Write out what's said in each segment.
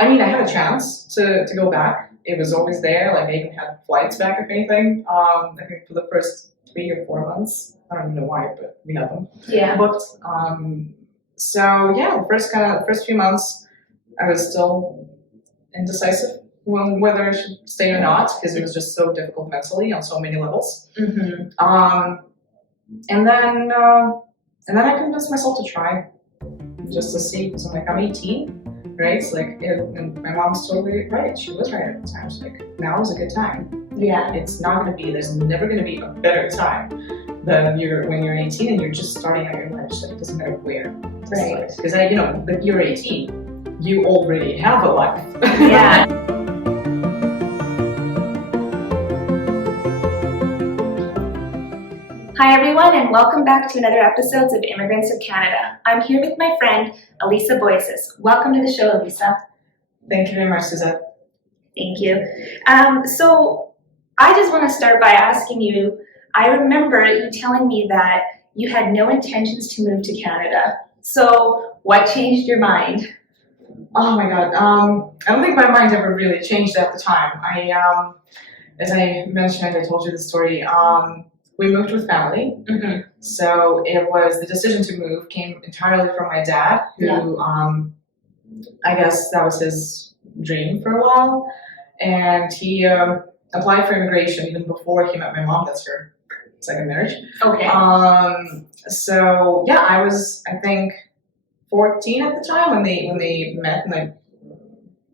I mean, I had a chance to go back. It was always there. Like I even had flights back, if anything. I think for the first 3 or 4 months. I don't even know why, but we had them booked. So yeah, the first few months, I was still indecisive on whether I should stay or not because it was just so difficult mentally on so many levels. And then I convinced myself to try, just to see. Because I'm like, I'm 18, right? It's like, and my mom's totally right. She was right at the time. She's like, now is a good time. Yeah. It's not going to be. There's never going to be a better time than when you're 18 and you're just starting out your life. Like, it doesn't matter where. Right. Because but you're 18, you already have a life. Yeah. Hi everyone, and welcome back to another episode of Immigrants of Canada. I'm here with my friend, Alisa Boysis. Welcome to the show, Alisa. Thank you very much, Suzette. Thank you. So I just want to start by asking you, I remember you telling me that you had no intentions to move to Canada. So what changed your mind? Oh my God. I don't think my mind ever really changed at the time. As I mentioned, I told you the story. We moved with family, so it was the decision to move came entirely from my dad, who I guess that was his dream for a while, and he applied for immigration even before he met my mom. That's her second marriage. Okay. So yeah, I was, I think, 14 at the time when they met, and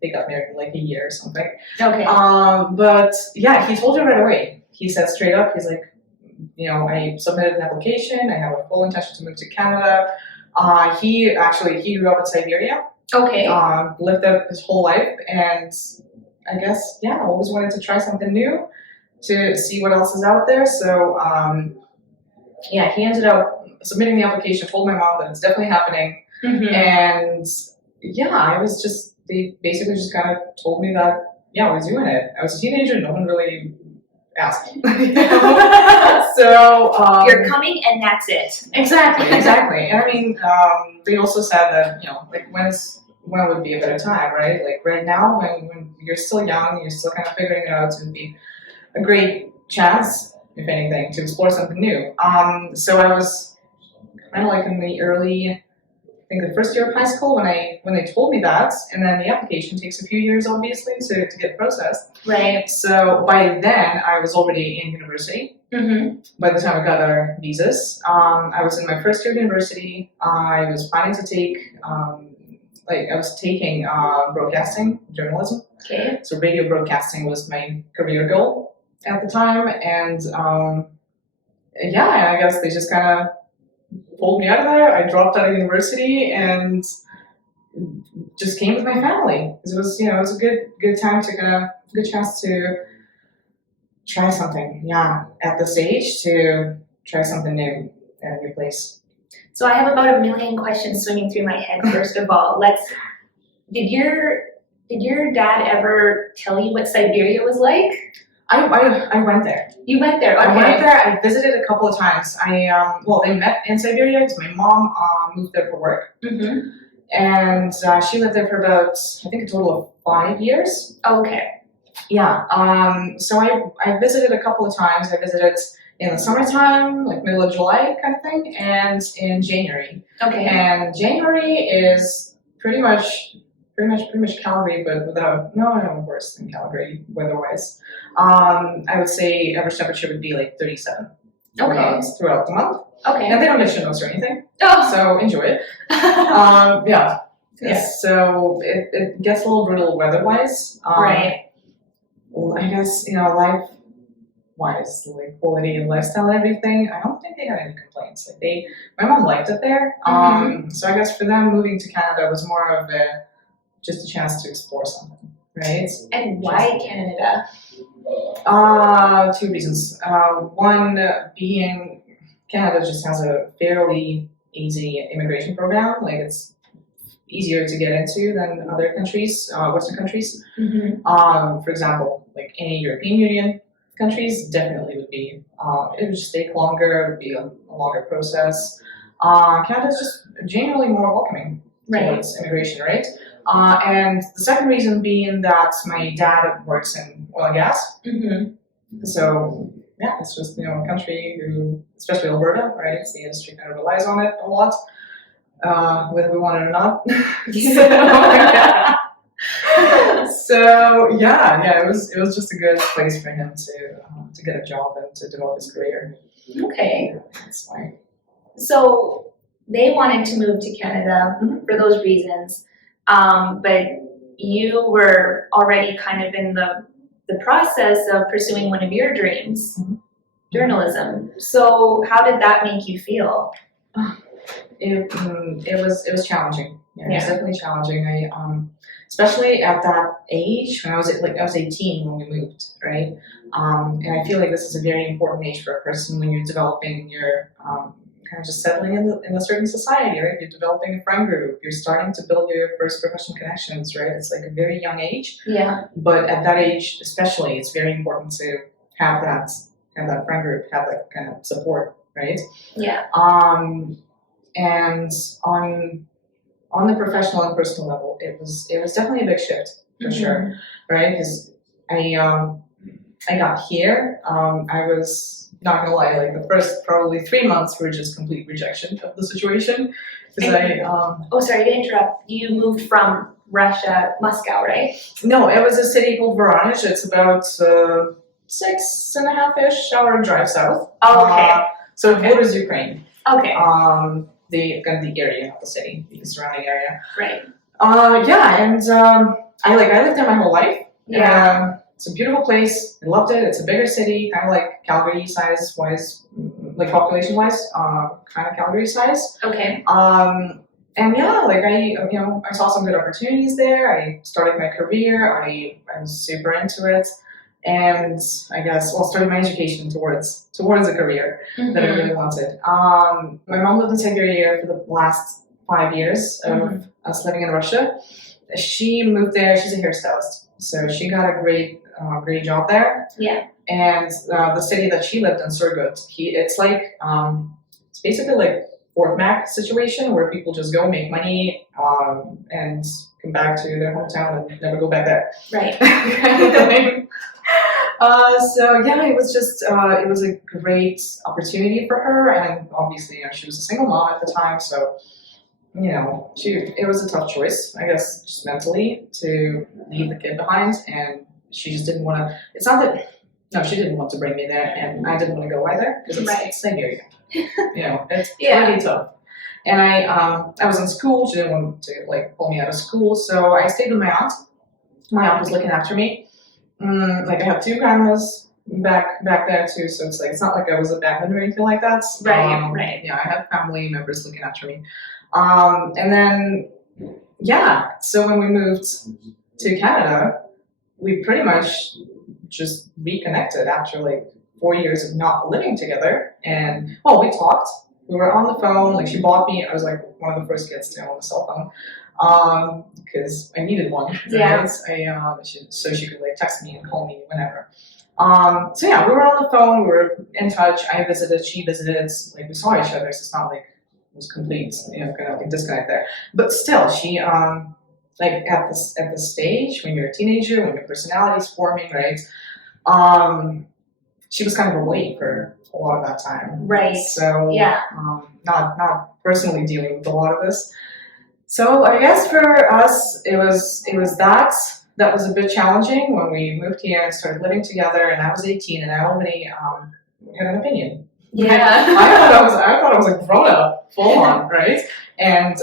they got married in like a year or something. Okay. But yeah, he told her right away. He said straight up, he's like, I submitted an application. I have a full intention to move to Canada. He grew up in Siberia. Okay. Lived there his whole life, and I guess always wanted to try something new, to see what else is out there. So he ended up submitting the application. Told my mom that it's definitely happening, and I was just they basically just kind of told me that I was doing it. I was a teenager. No one really asked. So you're coming, and that's it. Exactly. And I mean, they also said that like when would be a better time, right? Like right now, when you're still young, you're still kind of figuring it out, it would be a great chance, if anything, to explore something new. So I was kind of like in the early, I think the first year of high school when they told me that, and then the application takes a few years, obviously, to get processed. Right. So by then, I was already in university. By the time we got our visas, I was in my first year of university. I was planning to take, I was taking broadcasting, journalism. Okay. So radio broadcasting was my career goal at the time, and I guess they just kind of pulled me out of there. I dropped out of university and just came with my family. It was, it was a good time to good chance to try something. At this age, to try something new at a new place. So I have about a million questions swimming through my head. First of all, did your dad ever tell you what Siberia was like? I went there. You went there. Okay. I went there. I visited a couple of times. They met in Siberia because my mom moved there for work, and she lived there for about, I think, a total of 5 years. Okay. Yeah. So I visited a couple of times. I visited in the summertime, like middle of July kind of thing, and in January. Okay. And January is pretty much Calgary, but without no worse than Calgary weather-wise. I would say average temperature would be like 37 throughout the month. Okay. And they don't get snows or anything. Oh. So enjoy it. Yeah. So it gets a little brutal weather-wise. Right. Well, I guess, life-wise, like quality and lifestyle and everything, I don't think they had any complaints. Like my mom liked it there. So I guess for them, moving to Canada was more of just a chance to explore something, right? And why Canada? 2 reasons. One being Canada just has a fairly easy immigration program. Like it's easier to get into than other countries, Western countries. For example, like any European Union countries, definitely would be, it would just take longer, it would be a longer process. Canada's just generally more welcoming towards immigration, right? And the second reason being that my dad works in oil and gas. So yeah, it's just, you know, a country who, especially Alberta, right? The industry kind of relies on it a lot, whether we want it or not. So yeah, it was just a good place for him to get a job and to develop his career. Okay. That's why. So they wanted to move to Canada for those reasons, but you were already kind of in the process of pursuing one of your dreams, journalism. So how did that make you feel? It was challenging. Yeah, it was definitely challenging. I especially at that age when I was 18 when we moved, right? And I feel like this is a very important age for a person when you're developing your kind of just settling in a certain society, right? You're developing a friend group. You're starting to build your first professional connections, right? It's like a very young age. Yeah. But at that age, especially, it's very important to have that friend group, have that kind of support, right? Yeah. And on the professional and personal level, it was definitely a big shift for sure, right? Because I got here, I was not gonna lie, like the first probably 3 months were just complete rejection of the situation. Because oh, sorry to interrupt. You moved from Russia, Moscow, right? No, it was a city called Voronezh. It's about 6.5-ish hour drive south. Oh, okay. So it borders Ukraine. Okay. The kind of the area, not the city, the surrounding area. Right. Yeah, and I lived there my whole life. Yeah. It's a beautiful place. I loved it. It's a bigger city, kind of like Calgary size wise, like population wise, kind of Calgary size. Okay. And yeah, like I saw some good opportunities there. I started my career. I was super into it, and I guess started my education towards a career that I really wanted. My mom lived in Siberia for the last 5 years of us living in Russia. She moved there. She's a hairstylist, so she got a great job there. Yeah. And the city that she lived in, Surgut, it's like it's basically like Fort Mac situation where people just go make money and come back to their hometown and never go back there. Right. So yeah, it was just it was a great opportunity for her, and obviously she was a single mom at the time, so it was a tough choice, I guess, just mentally to leave the kid behind, and she just didn't want to. It's not that. No, she didn't want to bring me there, and I didn't want to go either because it's Siberia. It's pretty tough. And I was in school. She didn't want to pull me out of school, so I stayed with my aunt. My aunt was looking after me. I have 2 grandmas back there too, so it's not like I was abandoned or anything like that. Right. Yeah, I had family members looking after me. And then so when we moved to Canada, we pretty much just reconnected after 4 years of not living together. And we talked. We were on the phone. She bought me. I was one of the first kids to own a cell phone because I needed one. Right? Yeah. So she could text me and call me whenever. So yeah, we were on the phone. We were in touch. I visited. She visited. We saw each other. So it's not it was complete, kind of disconnect there. But still, she at the stage when you're a teenager, when your personality is forming, right? She was kind of away for a lot of that time. Right. So yeah. Not personally dealing with a lot of this. So I guess for us, it was that was a bit challenging when we moved here and started living together. And I was 18, and I already had an opinion. Yeah. I thought I was a grown up, full on, right? And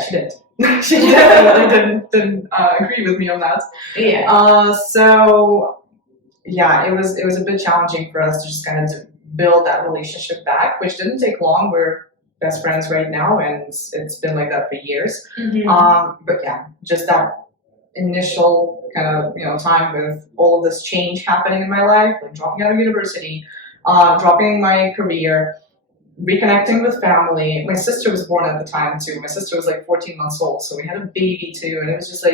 she didn't. She definitely didn't agree with me on that. Yeah. So yeah, it was a bit challenging for us to just kind of build that relationship back, which didn't take long. We're best friends right now, and it's been like that for years. But yeah, just that initial kind of time with all of this change happening in my life, dropping out of university, dropping my career, reconnecting with family. My sister was born at the time too. My sister was 14 months old, so we had a baby too, and it was just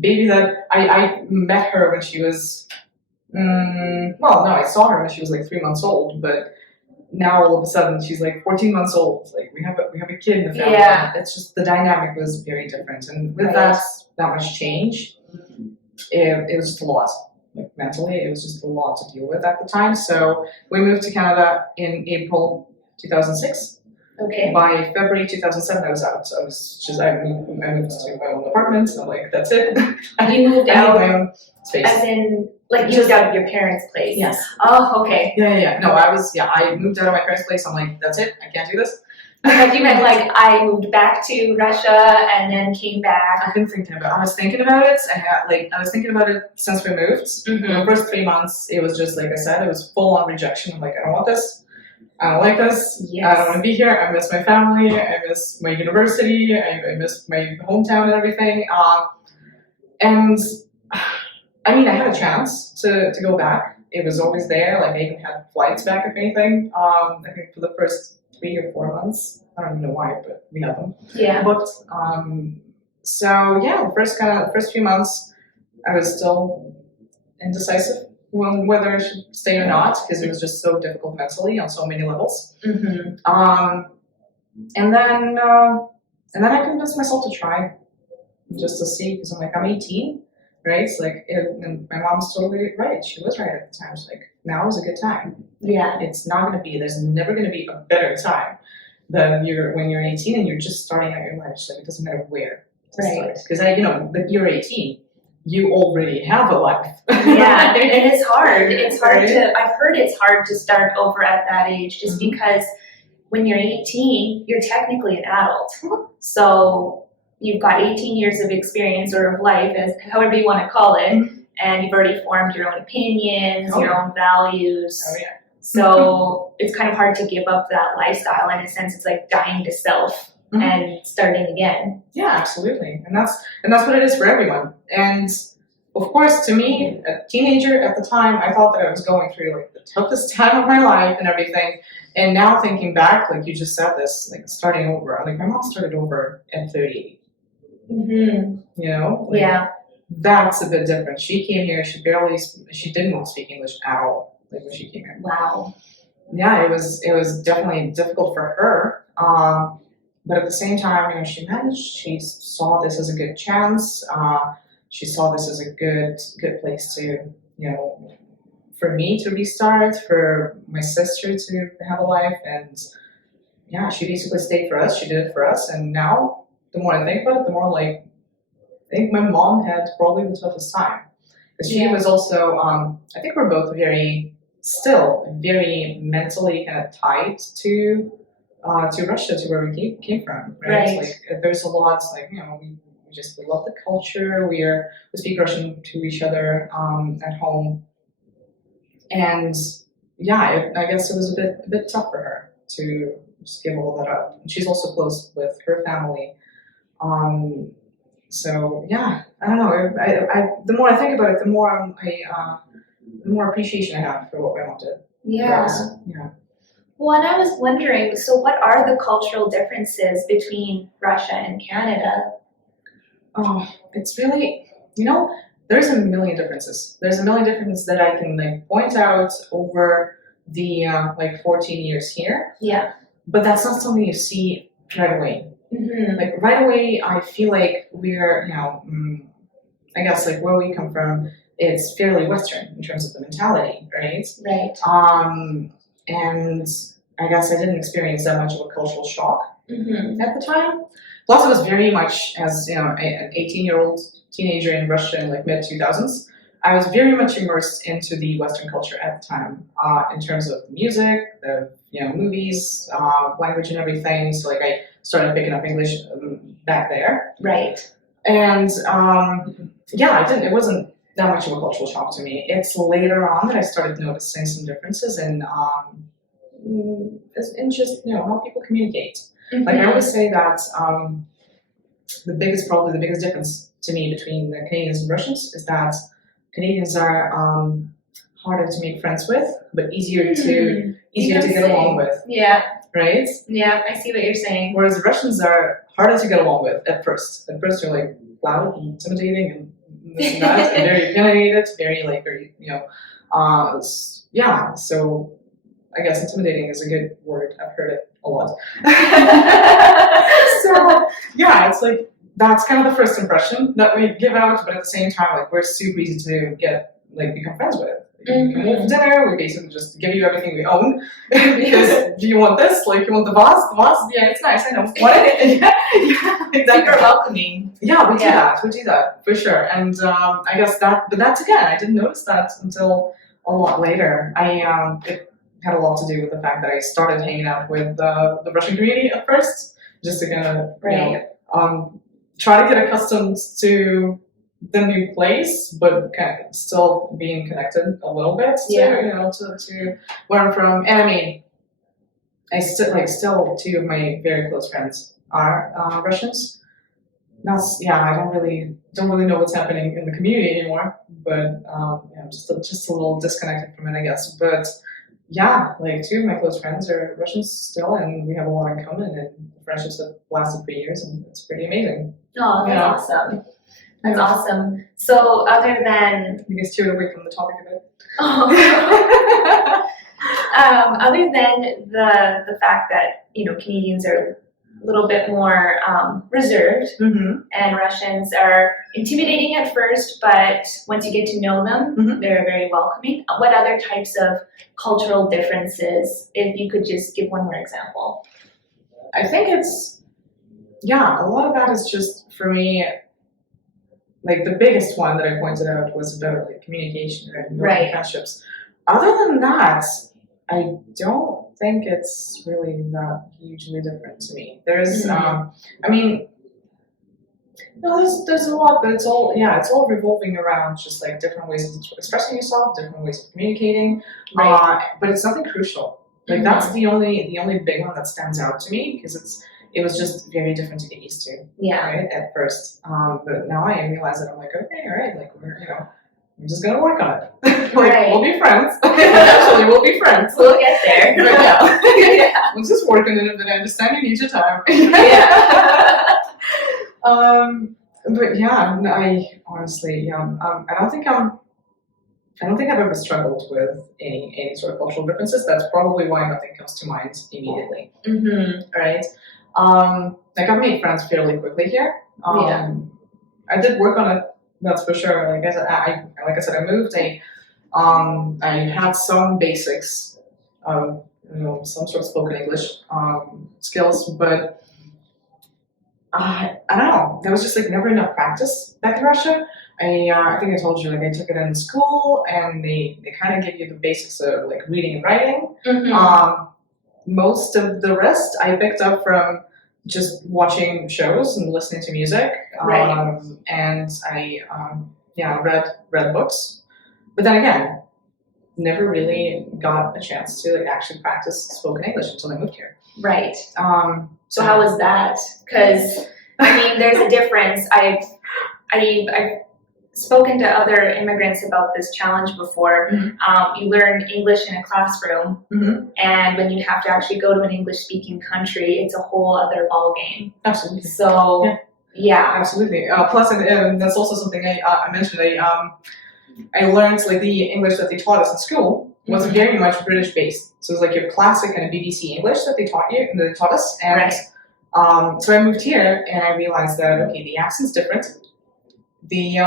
baby that I met her when she was I saw her when she was 3 months old, but now all of a sudden she's like 14 months old. Like we have a kid in the family. Yeah. It's just the dynamic was very different, and with Right. that much change, it was just a lot. Like mentally, it was just a lot to deal with at the time. So we moved to Canada in April 2006. Okay. By February 2007, I was out. I moved to my own apartment. I'm like, that's it. You moved I need out, my own space. as in, like, you Just- moved out of your parents' place? Yes. Oh, okay. Yeah. No, I moved out of my parents' place. I'm like, that's it. I can't do this. Like, you meant like I moved back to Russia and then came back. I've been thinking about. I was thinking about it. I was thinking about it since we moved. Mm-hmm. The first 3 months, it was just like I said, it was full on rejection. I'm like, I don't want this. I don't like this. Yes. I don't want to be here. I miss my family. I miss my university. I miss my hometown and everything. And I mean, I had a chance to go back. It was always there. Like I even had flights back, if anything. I think for the first 3 or 4 months. I don't even know why, but we had them Yeah. booked. So yeah, the first few months, I was still indecisive on whether I should stay or not, because it was just so difficult mentally on so many levels. Mm-hmm. And then I convinced myself to try, just to see, because I'm like, I'm 18, right? It's like, and my mom's totally right. She was right at the time. She's like, now is a good time. Yeah. It's not going to be. There's never going to be a better time than when you're 18 and you're just starting out your life. She's like, it doesn't matter where. Right. Because but you're 18. You already have a life. Yeah, and it's hard. It's hard Right? I've heard it's hard to start over at that age, just because when you're 18, you're technically an adult. So you've got 18 years of experience or of life, as however you want to call it, and you've already formed your own opinions, your own values. Oh yeah. So it's kind of hard to give up that lifestyle. In a sense, it's like dying to self and starting again. Yeah, absolutely. And that's what it is for everyone. And of course, to me, a teenager at the time, I thought that I was going through like the toughest time of my life and everything. And now thinking back, like you just said this, like starting over. Like my mom started over at 38. Mm-hmm. You know? Like, Yeah. That's a bit different. She came here, she didn't speak English at all, like when she came here. Wow. Yeah, it was definitely difficult for her. But at the same time, you know, she managed. She saw this as a good chance. She saw this as a good place to, you know, for me to restart, for my sister to have a life, and yeah, she basically stayed for us. She did it for us, and now the more I think about it, the more like I think my mom had probably the toughest time, because she was also. I think we're both still very mentally kind of tied to Russia, to where we came from, right? Like there's a lot, like, you know, we love the culture. We speak Russian to each other at home, and yeah, I guess it was a bit tough for her to just give all that up. And she's also close with her family, so yeah, I don't know. I the more I think about it, the more the more appreciation I have for what my mom did. Yeah. Yeah. Well, and I was wondering, so what are the cultural differences between Russia and Canada? Oh, it's really, you know, there's a million differences. There's a million differences that I can like point out over the like 14 years here. Yeah. But that's not something you see right away. Mm-hmm. Like right away, I feel like we're, you know, I guess like where we come from, it's fairly Western in terms of the mentality, right? Right. And I guess I didn't experience that much of a cultural shock Mm-hmm. at the time. Plus, it was very much, as you know, an 18-year-old teenager in Russia in like mid 2000s. I was very much immersed into the Western culture at the time, in terms of the music, the movies, language, and everything. So like I started picking up English back there. Right. And yeah, it wasn't that much of a cultural shock to me. It's later on that I started noticing some differences in just how people communicate. Mm-hmm. Like I always say that the biggest difference to me between the Canadians and Russians is that Canadians are harder to make friends with, but easier to get along with. Yeah. Right? Yeah, I see what you're saying. Whereas the Russians are harder to get along with at first. At first they're like loud and intimidating and this and that, and very opinionated, very. So I guess intimidating is a good word. I've heard it a lot. So yeah, it's like that's kind of the first impression that we give out, but at the same time, like we're super easy to become friends with. You come over for dinner, we basically just give you everything we own. Because do you want this? Like you want the vase? The vase? Yeah, it's nice, I know. What? Yeah, exactly. Super welcoming. Yeah, we do that for sure. And I guess but that's again, I didn't notice that until a lot later. It had a lot to do with the fact that I started hanging out with the Russian community at first, just to kind of try to get accustomed to the new place, but kind of still being connected a little bit to where I'm from. And I mean, I still two of my very close friends are Russians. I don't really know what's happening in the community anymore, but I'm just a little disconnected from it, I guess. But yeah, like two of my close friends are Russians still, and we have a lot in common, and friendships have lasted for years, and it's pretty amazing. Oh, that's awesome. That's awesome. So other than... You guys steered away from the topic a bit. Other than the fact that, Canadians are a little bit more reserved, and Russians are intimidating at first, but once you get to know them, they're very welcoming. What other types of cultural differences, if you could just give one more example? I think a lot of that is just, for me, like the biggest one that I pointed out was about like communication and friendships. Other than that, I don't think it's really that hugely different to me. There's, there's a lot, but it's all revolving around just like different ways of expressing yourself, different ways of communicating. But it's nothing crucial. Like that's the only big one that stands out to me, because it was just very different to get used to. Yeah. Right, at first. But now I realize that I'm like, okay, all right, like we're just gonna work on it. We'll be friends. Eventually we'll be friends. We'll get there. But we'll just work on it, but I understand you need your time. But I honestly, I don't think I've ever struggled with any sort of cultural differences. That's probably why nothing comes to mind immediately. Right? I've made friends fairly quickly here. I did work on it, that's for sure. Like I said, I moved. I had some basics of some sort of spoken English skills, but I don't know. There was just like never enough practice back in Russia. I think I told you, like I took it in school, and they kind of give you the basics of like reading and writing. Most of the rest I picked up from just watching shows and listening to music. And I read books. But then again, never really got a chance to like actually practice spoken English until I moved here. Right. So how was that? Because there's a difference. I've spoken to other immigrants about this challenge before. You learn English in a classroom, and when you have to actually go to an English-speaking country, it's a whole other ballgame. Absolutely. So, absolutely. Plus, and that's also something I mentioned. I learned like the English that they taught us in school was very much British-based. So it's like your classic kind of BBC English that they taught us. And so I moved here, and I realized that the accent's different. The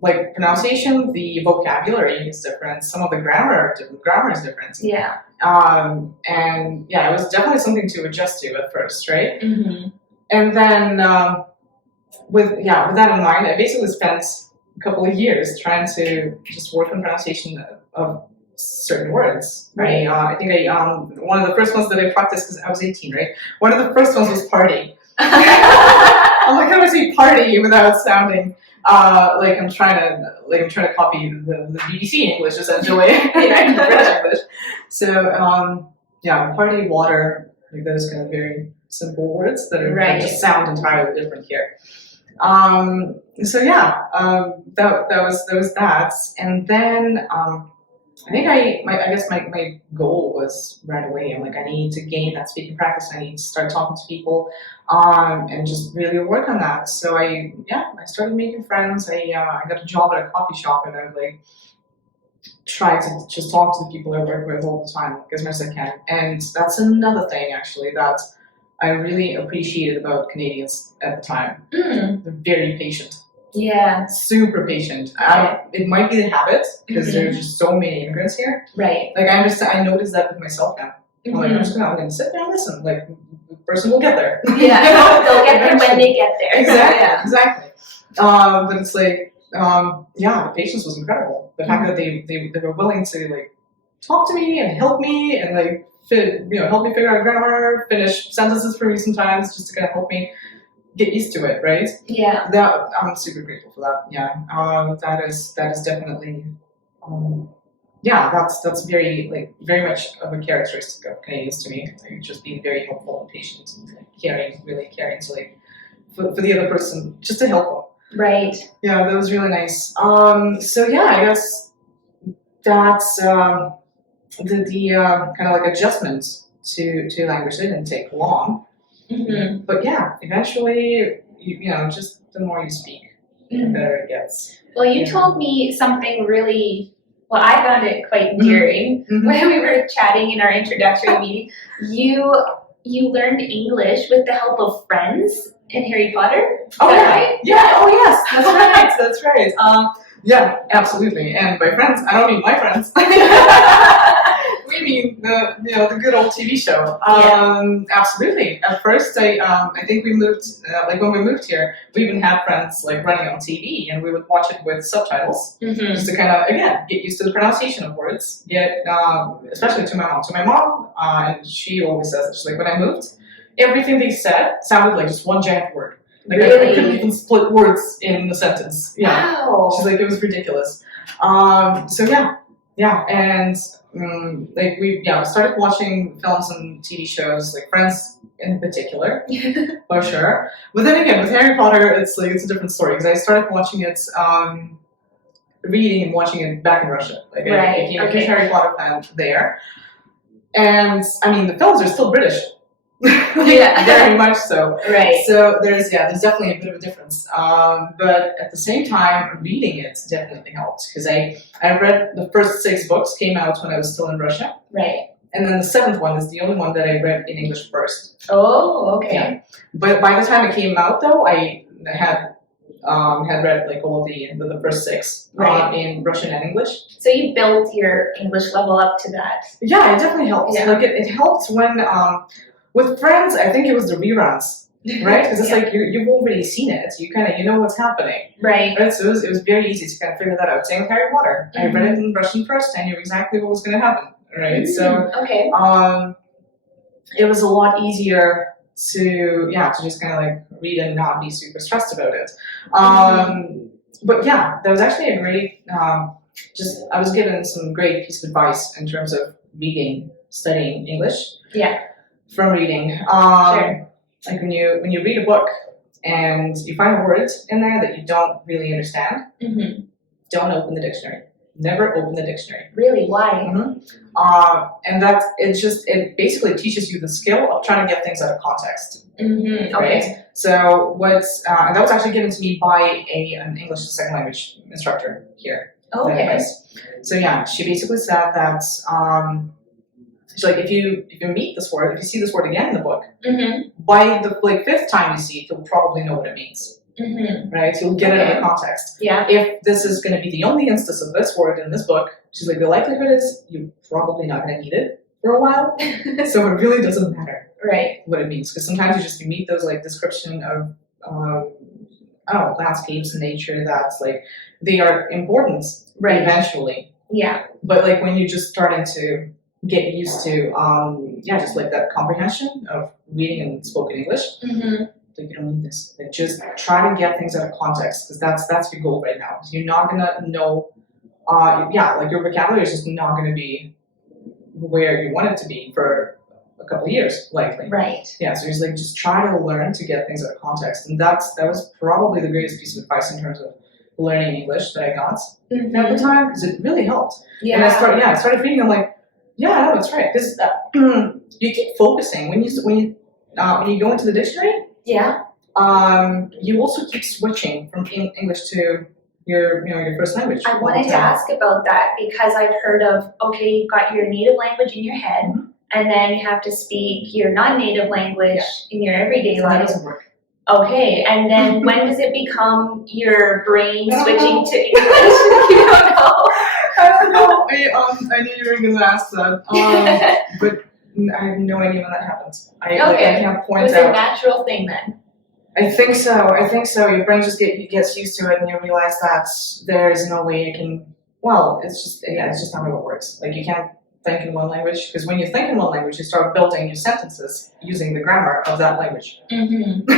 pronunciation, the vocabulary is different. Some of the grammar is different. Yeah. And it was definitely something to adjust to at first, right? And then with that in mind, I basically spent a couple of years trying to just work on pronunciation of certain words. Right. I think one of the first ones that I practiced, because I was 18, right? One of the first ones was party. I'm like, how do I say party without sounding like I'm trying to copy the BBC English, essentially, British English. So party, water, like those kind of very simple words that are just sound entirely different here. That was that, and then I think I guess my goal was right away. I'm like, I need to gain that speaking practice. I need to start talking to people, and just really work on that. So I started making friends. I got a job at a coffee shop, and try to just talk to the people I work with all the time, like, as much as I can. And that's another thing, actually, that I really appreciated about Canadians at the time. They're very patient. Yeah. Super patient. It might be the habit, because there's just so many immigrants here. Right. Like, I noticed that with myself now. I'm like, I'm gonna sit there and listen. Like, the person will get there. Yeah, they'll get there when they get there. Exactly. But it's like, the patience was incredible. The fact that they were willing to like talk to me and help me and like help me figure out grammar, finish sentences for me sometimes, just to kind of help me get used to it, right? Yeah. That I'm super grateful for that. Yeah. That is definitely. That's very much of a characteristic of Canadians to me. Like, just being very helpful and patient and like, caring, really caring. So like for the other person, just to help them. Right. Yeah, that was really nice. So yeah, I guess that's the kind of like adjustments to language. They didn't take long, but yeah, eventually, just the more you speak, the better it gets. Well, you told me something really. Well, I found it quite endearing when we were chatting in our introductory meeting. You learned English with the help of friends in Harry Potter. Is that right? Yeah. Oh yes, that's right. That's right. Yeah, absolutely. And by friends, I don't mean my friends. We mean the good old TV show. Absolutely. At first, I think we moved when we moved here, we even had friends like running on TV, and we would watch it with subtitles just to kind of again get used to the pronunciation of words. Especially to my mom. To my mom, and she always says that she's like, when I moved, everything they said sounded like just one giant word. Like really? I couldn't even split words in a sentence. Yeah. Wow. She's like, it was ridiculous. So yeah, and we started watching films and TV shows, like Friends in particular, for sure. But then again, with Harry Potter, it's a different story, because I started watching it, reading and watching it back in Russia. Like I became a huge Harry Potter fan there, and I mean the films are still British. Yeah, very much so. Right. So there's definitely a bit of a difference. But at the same time, reading it definitely helped, because I read the first 6 books came out when I was still in Russia. Right. And then the 7th one is the only one that I read in English first. Oh, okay. Yeah. But by the time it came out, though, I had read like all of the first 6 in Russian and English. So you built your English level up to that. Yeah, it definitely helps. Yeah. Like it helped when. With Friends, I think it was the reruns, right? Because it's like you've already seen it, so you know what's happening, right? So it was very easy to kind of figure that out. Same with Harry Potter. I read it in Russian first, I knew exactly what was going to happen, right? So okay. It was a lot easier to just kind of like read and not be super stressed about it. But yeah, that was actually a great. I was given some great piece of advice in terms of studying English. Yeah. From reading, Sure. Like when you read a book and you find a word in there that you don't really understand, don't open the dictionary. Never open the dictionary. Really? Why? And it basically teaches you the skill of trying to get things out of context. Okay. Right? So and that was actually given to me by an English as a second language instructor here. Okay. So yeah, she basically said that. She's like, if you meet this word, if you see this word again in the book, by the 5th time you see it, you'll probably know what it means, right? You'll get it out of context. Yeah. If this is going to be the only instance of this word in this book, she's like, the likelihood is you're probably not going to need it for a while, so it really doesn't matter, right? What it means, because sometimes you meet those like description of landscapes and nature that's like they are important, eventually. Yeah. But like when you just starting to get used to, just like that comprehension of reading and spoken English. Like you don't need this. Like just try to get things out of context, because that's your goal right now. Because you're not gonna know, like your vocabulary is just not gonna be where you want it to be for a couple of years, likely. Right. Yeah. So just try to learn to get things out of context, and that was probably the greatest piece of advice in terms of learning English that I got at the time, because it really helped. Yeah. And I started reading. I'm like. Yeah, no, that's right. Because you keep focusing when you go into the dictionary. Yeah. You also keep switching from English to your first language. I wanted to ask about that because I've heard of, okay, you've got your native language in your head, and then you have to speak your non-native language in your everyday That life. doesn't work. Okay, and then when does it become your brain switching to English? You don't know? I don't know. I knew you were going to ask that. But I have no idea when that happens. I can't point it was out. a natural thing then. I think so. Your brain just gets used to it, and you realize that there is no way you can. Well, it's just not how it works. Like you can't think in one language because when you think in one language, you start building your sentences using the grammar of that language. Mm-hmm.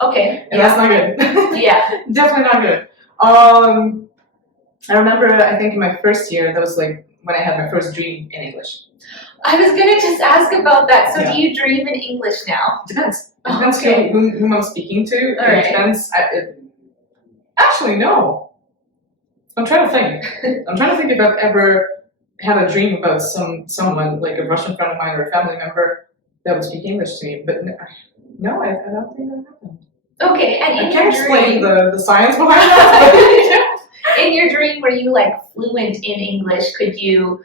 Okay. And that's not good. Yeah. Definitely not good. I remember, I think in my first year, that was like when I had my first dream in English. I was gonna just ask about that. So Yeah. do you dream in English now? Depends. Oh, Depends okay. whom I'm speaking to. All It right. depends. Actually, no. I'm trying to think. If I've ever had a dream about someone, like a Russian friend of mine or a family member that would speak English to me. But no, I don't think that happened. Okay, and I in can't your explain dream, the science behind that. in your dream, were you like fluent in English? Could you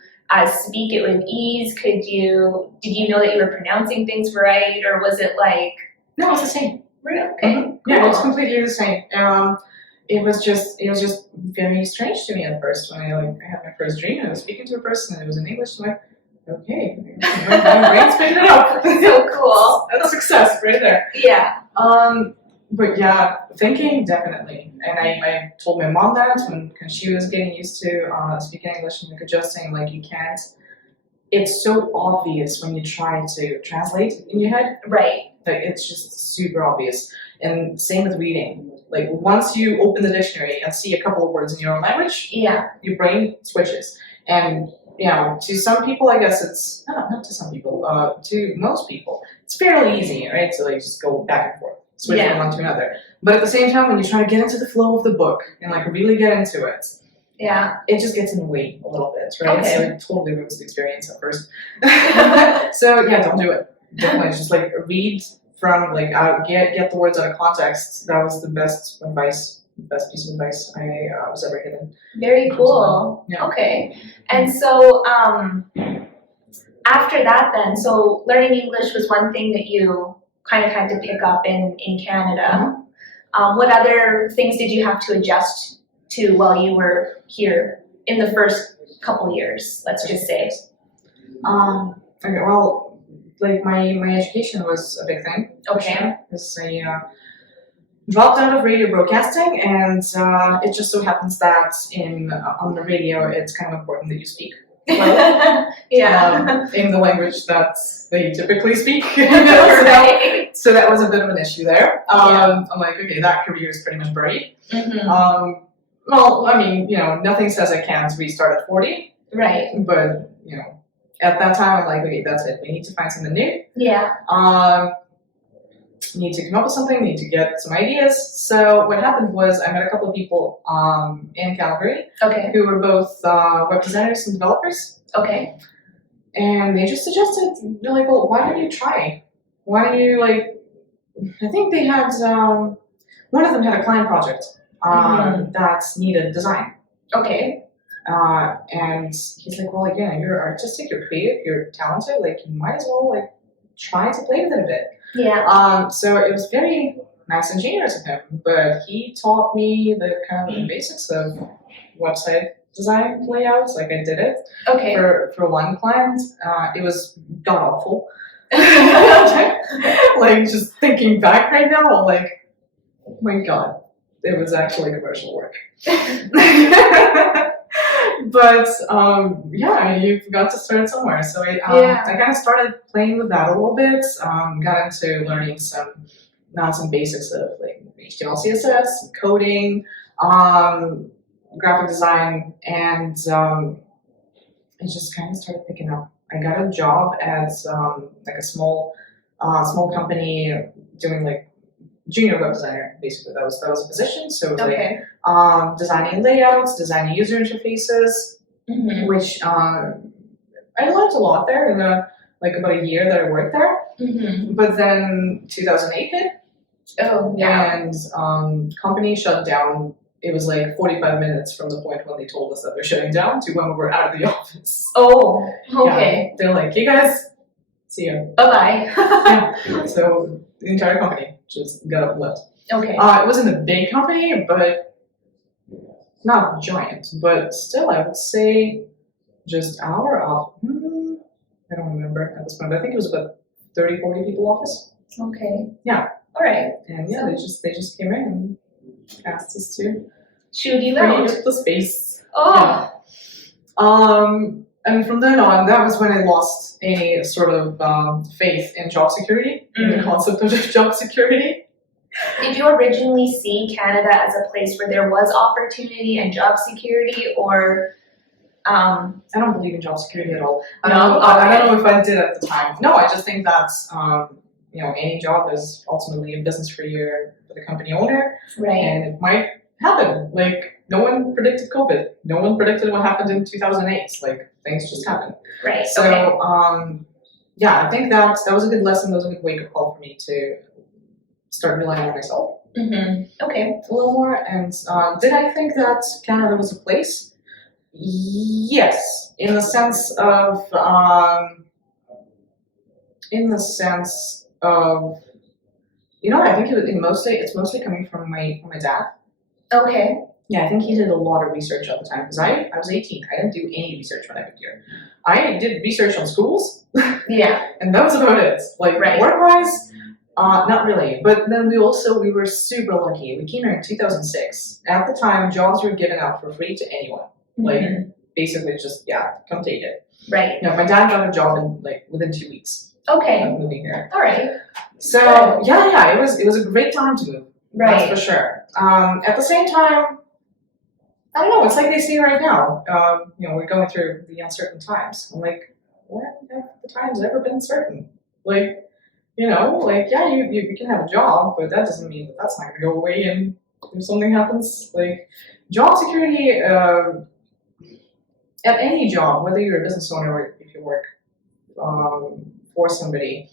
speak it with ease? Did you know that you were pronouncing things right, or was it like? No, it's the same. Really? Okay. Yeah, Cool. it's completely the same. It was just very strange to me at first when I had my first dream and I was speaking to a person and it was in English. I'm like, okay, my brain's picking it up. So cool. That's success right there. Yeah. But yeah, thinking definitely. And I told my mom that when she was getting used to speaking English and like adjusting, like you can't. It's so obvious when you try to translate in your head. Right. Like it's just super obvious. And same with reading. Like once you open the dictionary and see a couple of words in your own language, Yeah. your brain switches. And to some people, I guess it's not to some people. To most people, it's fairly easy, right? So like just go back and forth, switch from one to another. But at the same time, when you try to get into the flow of the book and like really get into it, it just gets in the way a little bit, right? Okay. So it totally ruins the experience at first. So yeah, don't do it. Definitely just like read from like get the words out of context. That was the best piece of advice I was ever given. Very cool. Yeah. Okay. And so after that then, so learning English was one thing that you kind of had to pick up in Canada. What other things did you have to adjust to while you were here in the first couple years, let's just say? Okay, well, like my education was a big thing. Okay. Because I dropped out of radio broadcasting, and it just so happens that on the radio, it's kind of important that you speak well, in the language that they typically speak. Right. So that was a bit of an issue there. I'm like, okay, that career is pretty much buried. Mm-hmm. Well, I mean, nothing says I can't restart at 40. Right. But, at that time, I'm like, okay, that's it. We need to find something new. Yeah. Need to come up with something, need to get some ideas. So what happened was I met a couple of people in Calgary Okay. who were both web designers and developers. Okay. And they just suggested, they're like, well, why don't you try? Why don't you, I think they had, one of them had a client project that needed design. Okay. And he's like, well, yeah, you're artistic, you're creative, you're talented, you might as well, try to play with it a bit. Yeah. So it was very nice and generous of him, but he taught me the kind of the basics of website design layouts. I did it Okay. for one client. It was god awful. Just thinking back right now, oh my god, it was actually commercial work. But you've got to start somewhere. So I kind of started playing with that a little bit. Got into learning some basics of HTML, CSS, coding, graphic design, and it just kind of started picking up. I got a job at a small company doing junior web designer. Basically, that was a position. So it was designing layouts, designing user interfaces, which I learned a lot there in about a year that I worked there. But then 2008 hit. Oh yeah. And company shut down it was like 45 minutes from the point when they told us that they're shutting down to when we were out of the office. Oh, okay. Yeah, they're like, hey guys, see you. Bye-bye. Yeah. So the entire company just got up and left. Okay. It wasn't a big company, but not giant, but still I would say just our office. I don't remember at this point, but I think it was about 30, 40 people office. Okay. Yeah. All right. And yeah, they just came in and asked us to Shoot you free out. up the space. Oh. Yeah. And from then on, that was when I lost any sort of faith in job security, in the concept of job security. Did you originally see Canada as a place where there was opportunity and job security, or? I don't believe in job security at all. No? I don't know if I did at the time. No, I just think that any job is ultimately a business for the company owner, Right. and it might happen. Like no one predicted COVID. No one predicted what happened in 2008. Like things just happen. Right. So yeah, I think that was a good lesson. That was a good wake up call for me to start relying on myself Okay. a little more. And did I think that Canada was a place? Yes, in the sense of I think it's mostly coming from my dad. Okay. Yeah, I think he did a lot of research at the time because I was 18. I didn't do any research when I moved here. I did research on schools. Yeah. And that was about it. Like Right. work-wise, not really. But then we were super lucky. We came here in 2006. At the time, jobs were given out for free to anyone. Like basically just come take it. Right. My dad got a job within 2 weeks Okay. of moving here. All right. So it was a great time to move. Right. That's for sure. At the same time, I don't know, it's like they say right now, we're going through the uncertain times. I'm like, when have the times ever been certain? Like, you can have a job, but that doesn't mean that's not gonna go away and if something happens. Like, job security, at any job, whether you're a business owner or if you work for somebody,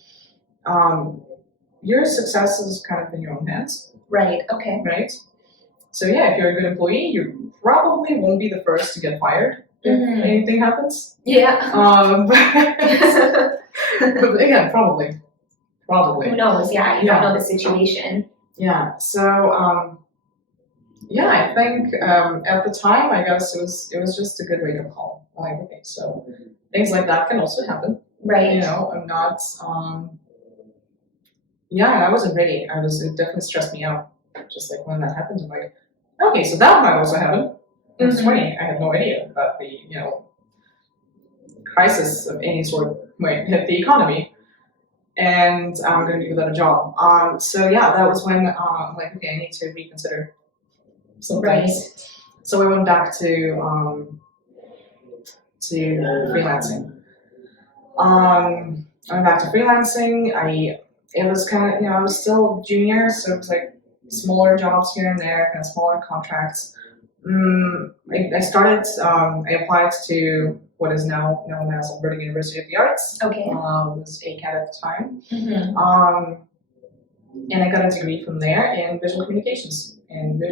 your success is kind of in your own hands. Right. Okay. Right? So if you're a good employee, you probably won't be the first to get fired if anything happens. Yeah. But again, probably. Who knows? Yeah, you don't know the situation. Yeah. So I think at the time, I guess it was just a good wake-up call. Like, okay, so things like that can also happen. Right. I'm not. I wasn't ready. It definitely stressed me out. Just like when that happened, I'm like, okay, so that might also happen. I was 20. I had no idea about the crisis of any sort might hit the economy, and I'm going to be without a job. That was when I'm like, okay, I need to reconsider some things. So I went back to freelancing. I went back to freelancing. It was kind of I was still junior, so it was like smaller jobs here and there, kind of smaller contracts. I started. I applied to what is now known as Alberta University of the Arts. Okay. It was ACAD at the time. And I got a degree from there in visual communications and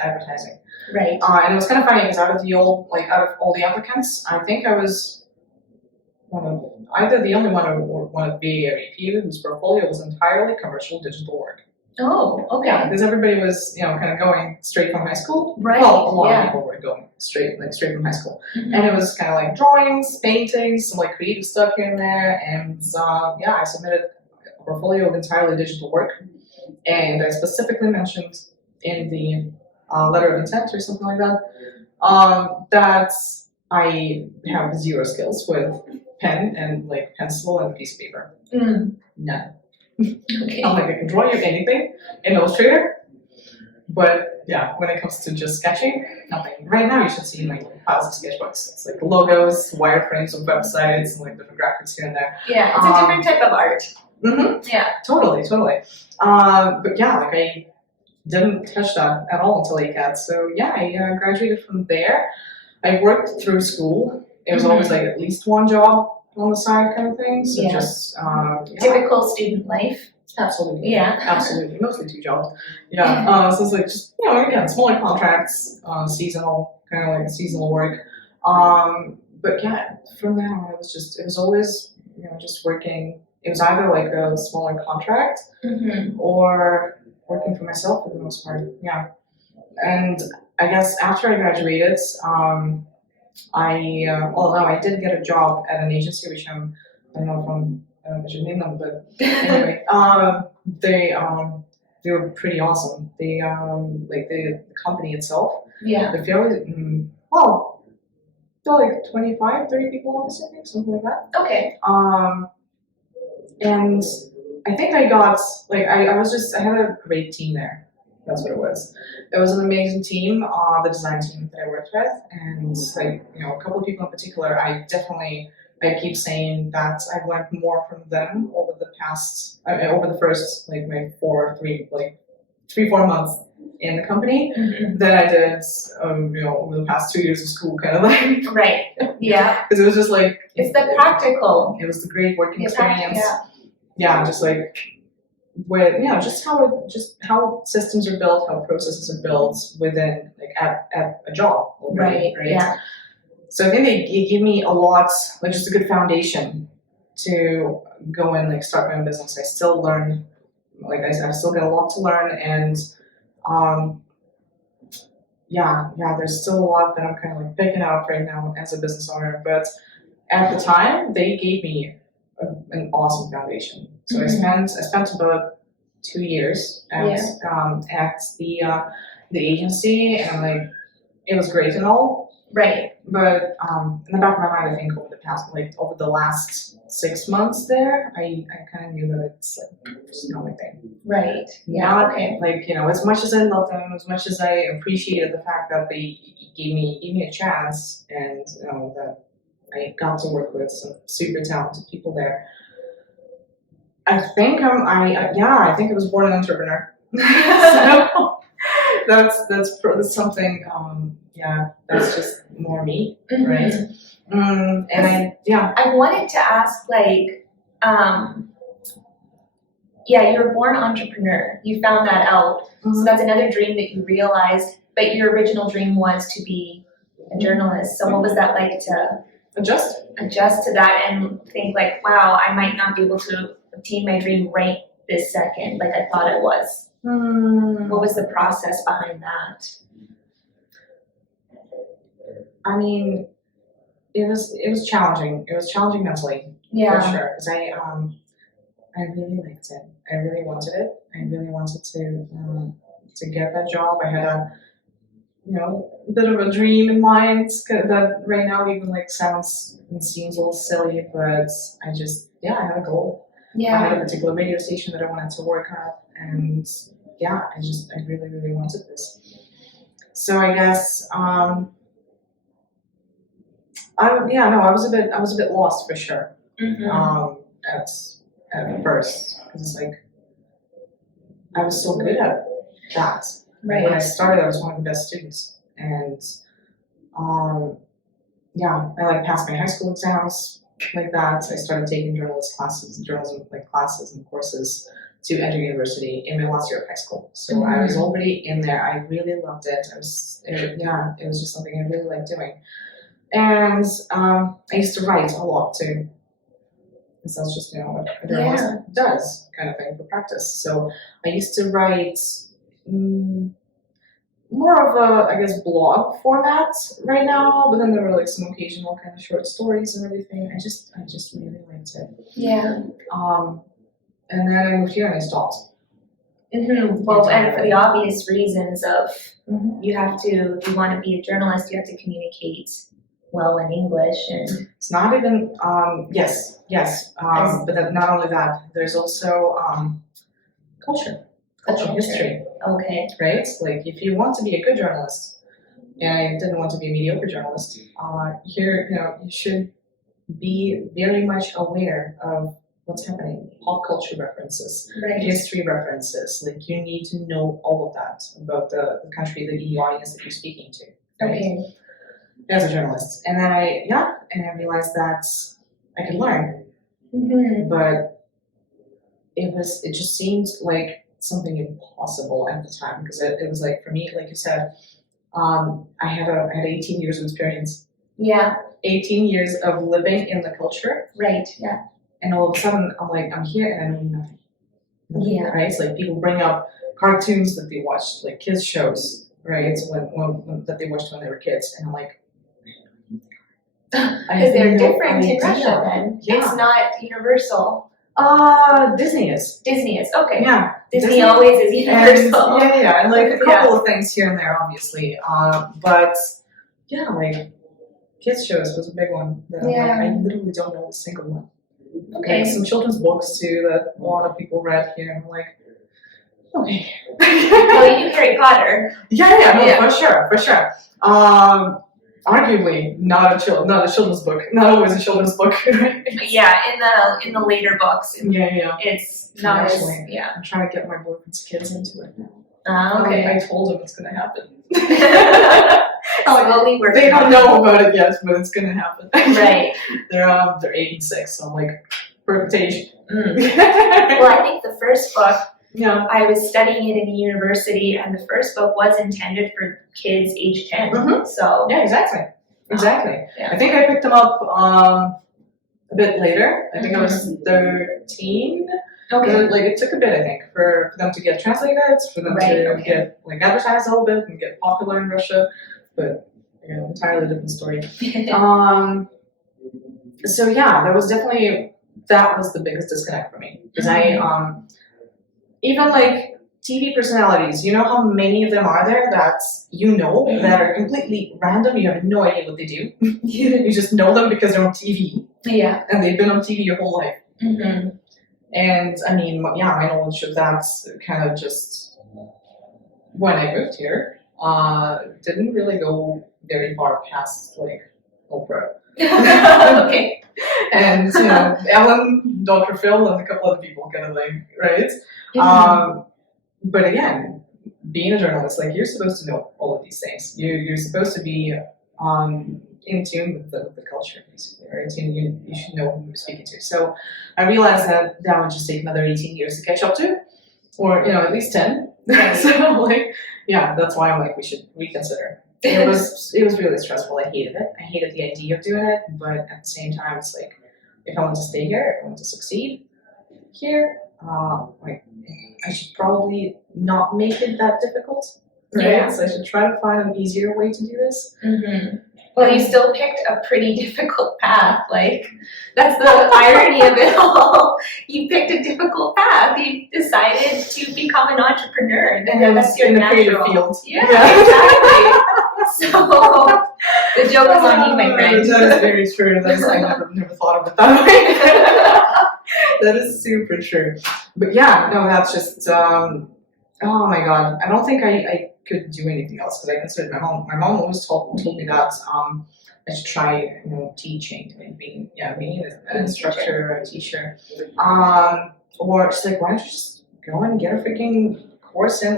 advertising. Right. And it was kind of funny because out of all the applicants, I think I was either the only one or one of very few whose portfolio was entirely commercial digital work. Oh, okay. Yeah, because everybody was, kind of going straight from high school. Right. Well, a lot of people were going straight from high school. And it was kind of like drawings, paintings, some creative stuff here and there. And I submitted a portfolio of entirely digital work. And I specifically mentioned in the letter of intent or something like that, that I have zero skills with pen and pencil and piece of paper. None. Okay. I'm like, I can draw you anything in Illustrator, but when it comes to just sketching, nothing. Right now you should see my piles of sketchbooks. It's like logos, wireframes of websites, and different graphics here and there. Yeah, it's a different type of art. Yeah. Totally. But I didn't touch that at all until ACAD. So I graduated from there. I worked through school. It was always at least one job on the side kind of thing. So just typical student life. Absolutely. Yeah. Absolutely. Mostly 2 jobs. Yeah. So it's like just, again, smaller contracts, seasonal, kind of like seasonal work. But yeah, from then on, it was always, just working. It was either like a smaller contract or working for myself for the most part. Yeah. And I guess after I graduated, I did get a job at an agency, which I don't know if I should name them, but anyway, they were pretty awesome. They like the company itself. Yeah. They're fairly well, they're like 25, 30 people office, I think, something like that. Okay. And I think I got I had a great team there. That's what it was. It was an amazing team, the design team that I worked with, and a couple of people in particular. I keep saying that I've learned more from them over the first my 3-4 months in the company than I did over the past 2 years of school, kind of like. Right. Yeah. Because it was just like it's the practical. It was the great working experience. Yeah. Yeah, just like with just how systems are built, how processes are built within at a job. Already, right. Yeah. So I think they give me a lot, just a good foundation to go and start my own business. I still learn, I still got a lot to learn, and there's still a lot that I'm kind of picking up right now as a business owner. But at the time, they gave me an awesome foundation. So I spent about 2 years at the agency, and it was great and all. Right. But in the back of my mind, I think over the last 6 months there, I kind of knew that it's just not my thing. Right. Yeah. Okay. As much as I loved them, as much as I appreciated the fact that they gave me a chance, and that I got to work with some super talented people there. I think I think I was born an entrepreneur. So that's something. That's just more me, right? I wanted to ask, you were born entrepreneur. You found that out, so that's another dream that you realized. But your original dream was to be a journalist. So what was that like to adjust to that and think wow, I might not be able to obtain my dream right this second, like I thought it was. What was the process behind that? I mean, it was challenging. It was challenging mentally, for sure. Because I really liked it. I really wanted it. I really wanted to get that job. I had a bit of a dream in mind that right now even seems a little silly, but I had a goal. Yeah. I had a particular radio station that I wanted to work at, and I really, really wanted this. So I guess I was a bit lost for sure. At first, because I was so good at that. Right. When I started, I was one of the best students, and I passed my high school exams like that. I started taking journalism classes and courses to enter university in my last year of high school. So I was already in there. I really loved it. It was just something I really liked doing. And I used to write a lot too. Because that's just what a journalist does, kind of thing, for practice. So I used to write more of a, blog format right now, but then there were some occasional kind of short stories and everything. I just really liked it. Yeah. And then I moved here and I stopped. Well, and for the obvious reasons of if you want to be a journalist, you have to communicate well in English, and it's not even yes, but not only that, there's also culture history. Okay. Right? If you want to be a good journalist, and I didn't want to be a mediocre journalist, you should be very much aware of what's happening, pop culture references, history references. You need to know all of that about the country, the audience that you're speaking to. Right? Okay. As a journalist, and then I realized that I could learn, but it just seemed like something impossible at the time, because it was like, for me, like you said, I had 18 years of experience. Yeah. 18 years of living in the culture. Right. Yeah. And all of a sudden, I'm like, I'm here and I know nothing. Yeah. Right? It's like people bring up cartoons that they watched, like kids shows, right? When that they watched when they were kids, and I'm like, because they're different in Russia. Then it's not universal. Disney is. Disney is okay. Yeah, Disney always is universal. And like a couple of things here and there, obviously. But yeah, like kids shows was a big one. That I'm like, I literally don't know a single one. Okay. Like some children's books too that a lot of people read here, and I'm like, okay. Well, you do Harry Potter. Yeah, for sure. Arguably not a children's book. Not always a children's book. Right? Yeah, in the later books. It's not as I'm trying to get my boyfriend's kids into it now. Okay. I told him it's gonna happen. They don't know about it yet, but it's gonna happen. Right. They're 8 and 6, so I'm like, perfect age. Well, I think the first book, I was studying it in university, and the first book was intended for kids age 10. Mm-hmm. So yeah, exactly. Yeah. I think I picked them up a bit later. I think I was 13. Okay. Like it took a bit, I think, for them to get translated, for them to get like advertised a little bit and get popular in Russia. But entirely different story. So yeah, that was the biggest disconnect for me, because I even like TV personalities, you know how many of them are there that that are completely random. You have no idea what they do. You just know them because they're on TV. Yeah. And they've been on TV your whole life. Mm-hmm. And I mean, my knowledge of that kind of just, when I moved here, didn't really go very far past like Oprah. Okay. And Ellen, Dr. Phil, and a couple other people kind of thing, right? Mm-hmm. But again, being a journalist, like you're supposed to know all of these things. You're supposed to be in tune with the culture, basically, right? And you should know who you're speaking to. So I realized that would just take another 18 years to catch up to, or at least 10. So like, that's why I'm like, we should reconsider. It was really stressful. I hated it. I hated the idea of doing it, but at the same time, it's like, if I want to stay here, if I want to succeed here, like I should probably not make it that difficult, right? Yeah. So I should try to find an easier way to do this. Mm-hmm. Well, you still picked a pretty difficult path. Like, that's the irony of it all. You picked a difficult path. You decided to become an entrepreneur. And that's your in the natural creative field. Yeah, exactly. So the joke is on you, my friend. That is very true. I never thought of it that way. That is super true. But that's just, oh my God. I don't think I could do anything else, because I considered my mom. My mom always told me that I should try, teaching, like being an instructor or a teacher. Or she's like, why don't you just go and get a freaking course in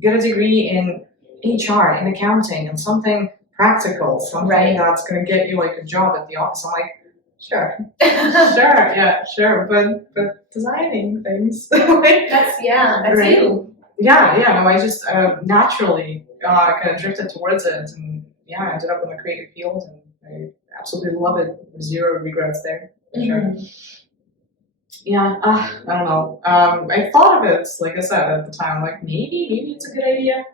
get a degree in HR, in accounting, and something practical, something that's going to get you like a job at the office. I'm like, sure, sure, but designing things. That's you. No, I just naturally kind of drifted towards it, and I ended up in the creative field, and I absolutely love it. Zero regrets there, for sure. I don't know. I thought of it, like I said at the time, like maybe it's a good idea,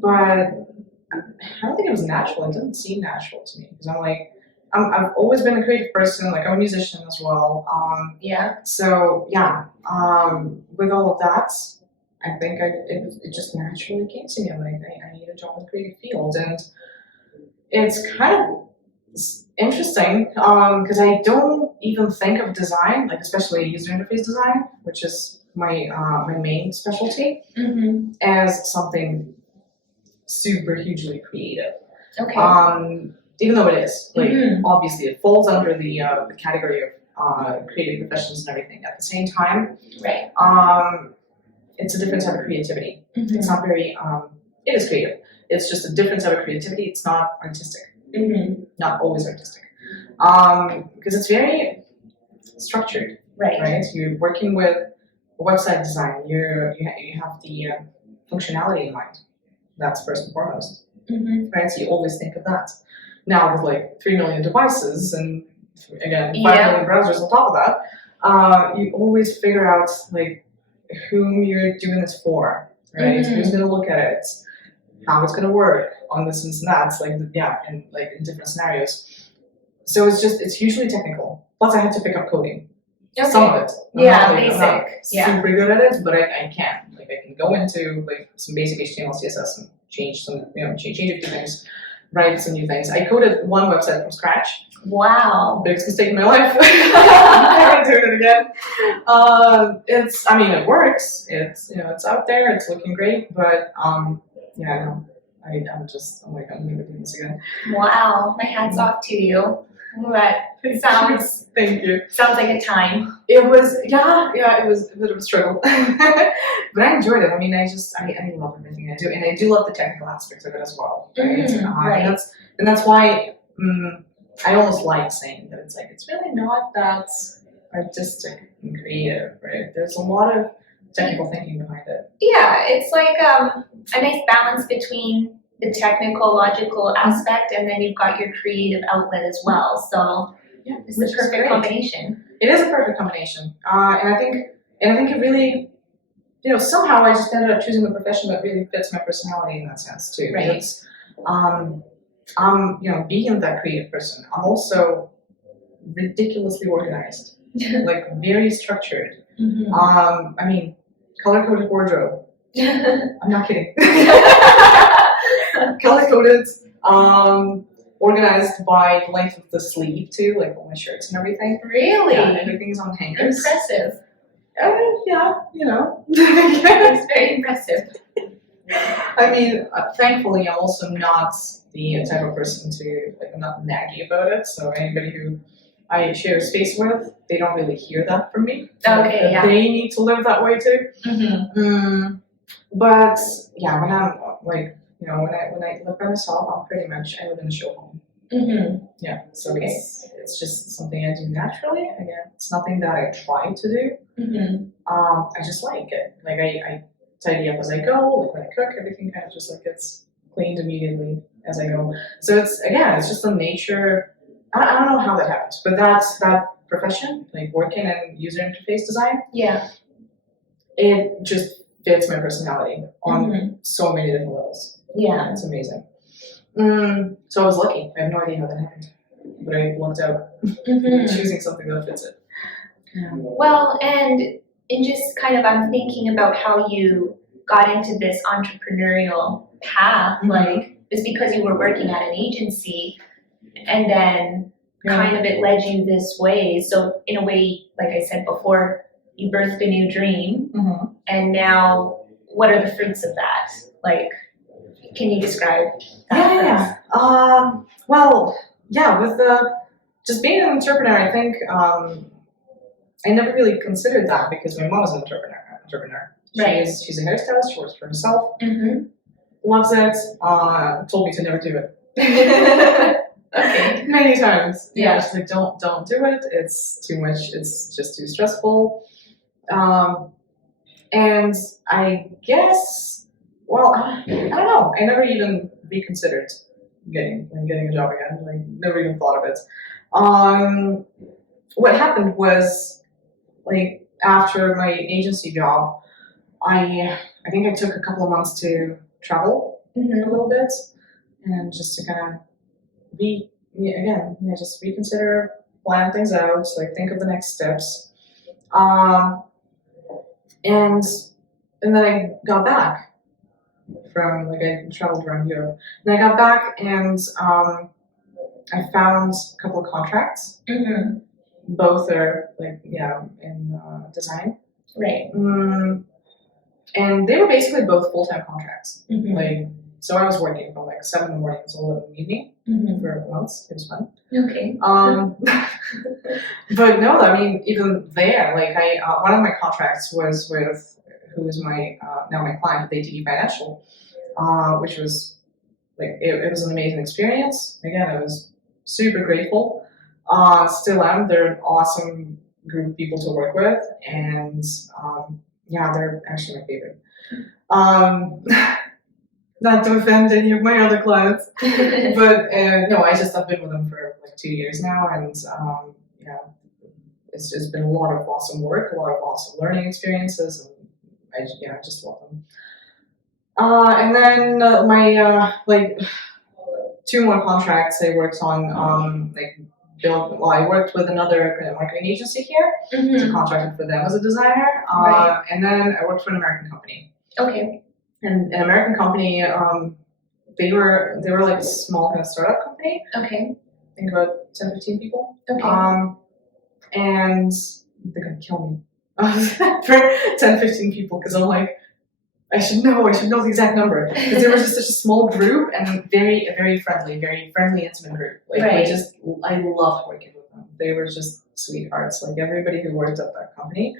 but I don't think it was natural. It didn't seem natural to me, because I'm like, I've always been a creative person. Like I'm a musician as well. So with all of that, I think it just naturally came to me. I'm like, I need a job in the creative field, and it's kind of interesting because I don't even think of design, like especially user interface design, which is my main specialty, as something super hugely creative. Okay. Even though it is, like obviously it falls under the category of creative professions and everything. At the same time, it's a different type of creativity. It's not very. It is creative. It's just a different type of creativity. It's not artistic. Not always artistic. Because it's very structured. right? You're working with website design. You have the functionality in mind. That's first and foremost, right? So you always think of that. Now with like 3 million devices and again 5 million browsers on top of that, you always figure out like whom you're doing this for, right? Who's going to look at it, how it's going to work on this and that, like and like in different scenarios. So it's hugely technical. Plus, I had to pick up coding. Some of it. Basic. I'm not super good at it, but I can. Like I can go into like some basic HTML, CSS, and change some, change a few things, write some new things. I coded one website from scratch. Wow. Biggest mistake in my life. I'm doing it again. It works. It's out there. It's looking great, but I'm never doing this again. Wow, my hat's off to you. That sounds. Thank you. Sounds like a time. It was it was a bit of a struggle, but I enjoyed it. I mean, I love everything I do, and I do love the technical aspects of it as well. Right? Right. And that's why I almost like saying that it's really not that artistic and creative, right? There's a lot of technical thinking behind it. Yeah, it's like a nice balance between the technical, logical aspect, and then you've got your creative outlet as well. So it's the perfect combination. It is a perfect combination, and I think it really, somehow I just ended up choosing the profession that really fits my personality in that sense too. Right. Because, being that creative person, I'm also ridiculously organized, like very structured. Color-coded wardrobe. I'm not kidding. Color-coded, organized by the length of the sleeve too, like all my shirts and everything. Really? Yeah, everything's on hangers. Impressive. It's very impressive. Thankfully, I'm also not the type of person to, I'm not naggy about it, so anybody who I share space with, they don't really hear that from me. Okay, They need to live that way too. But yeah, when I'm when I live by myself, I live in a show home. Yeah, so it's just something I do naturally. Again, it's nothing that I try to do. I just like it. Like I tidy up as I go. Like when I cook, everything kind of just gets cleaned immediately as I go. So it's just the nature. I don't know how that happens, but that's that profession, like working in user interface design. Yeah. It just fits my personality on so many different levels. Yeah. It's amazing. So I was lucky. I have no idea how that happened, but I lucked out choosing something that fits it. Well, and just kind of, I'm thinking about how you got into this entrepreneurial path. Like, it's because you were working at an agency, and then kind of it led you this way. So in a way, like I said before, you birthed a new dream, and now what are the fruits of that? Like, can you describe that? With just being an entrepreneur, I think I never really considered that because my mom is an entrepreneur. Right. She's a hairstylist. She works for herself. Loves it. Told me to never do it. Okay. Many times. Yeah. She's like, don't do it. It's too much. It's just too stressful. And I guess, I don't know. I never even reconsidered getting a job again. Like, never even thought of it. What happened was, like, after my agency job, I think I took a couple of months to travel a little bit, and just to kind of just reconsider, plan things out, like think of the next steps. And then I got back from, I traveled around Europe. And I got back and I found a couple of contracts. Both are in design. Right. And they were basically both full-time contracts. So I was working from 7 in the morning until 11 in the evening for months. It was fun. Okay. But no, even there, one of my contracts was with who is my now my client, ATD Financial, which was it was an amazing experience. Again, I was super grateful. Still am. They're an awesome group of people to work with, and yeah, they're actually my favorite. Um, Not to offend any of my other clients, but no, I've been with them for like 2 years now, and yeah, it's just been a lot of awesome work, a lot of awesome learning experiences, and I just love them. And then my like 2 more contracts I worked on, I worked with another kind of marketing agency here, so contracted for them as a designer, Right. and then I worked for an American company. Okay. And an American company, they were like a small kind of startup company. Okay. I think about 10, 15 people. Okay. And they're gonna kill me for 10, 15 people, because I'm like, I should know the exact number, because they were just such a small group and very friendly, intimate group. Like Right. I loved working with them. They were just sweethearts. Like everybody who worked at that company,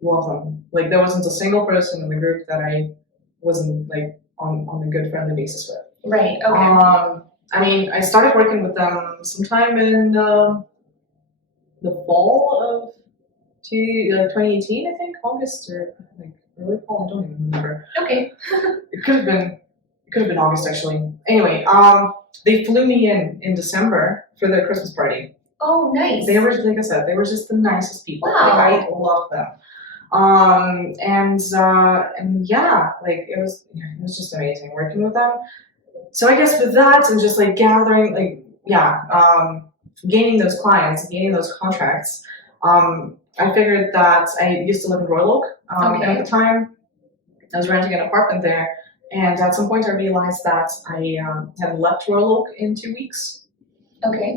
loved them. Like there wasn't a single person in the group that I wasn't like on a good friendly basis with. Right. Okay. I mean, I started working with them sometime in the fall of 2018, I think, August or like early fall. I don't even remember. Okay. It could have been August actually. Anyway, they flew me in December for their Christmas party. Oh, nice. They were, like I said, they were just the nicest people. Wow. Like I loved them. And yeah, like it was just amazing working with them. So I guess with that and just like gathering, like, gaining those clients, gaining those contracts, I figured that I used to live in Royal Oak, Okay. at the time. I was renting an apartment there, and at some point I realized that I had left Royal Oak in 2 weeks. Okay.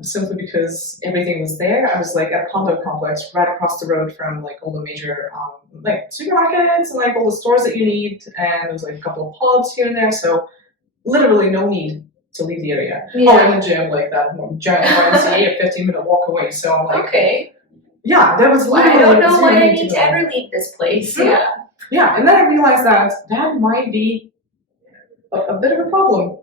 Simply because everything was there. I was like at a condo complex right across the road from like all the major like supermarkets and like all the stores that you need, and there was like a couple of pubs here and there, so literally no need to leave the area. Yeah. Oh, and the gym, like that giant YMCA, a 15-minute walk away. So I'm like, Okay. yeah, that was I literally don't know zero why I need need go. to ever leave this place. Mhm. Yeah. Yeah, and then I realized that might be a bit of a problem,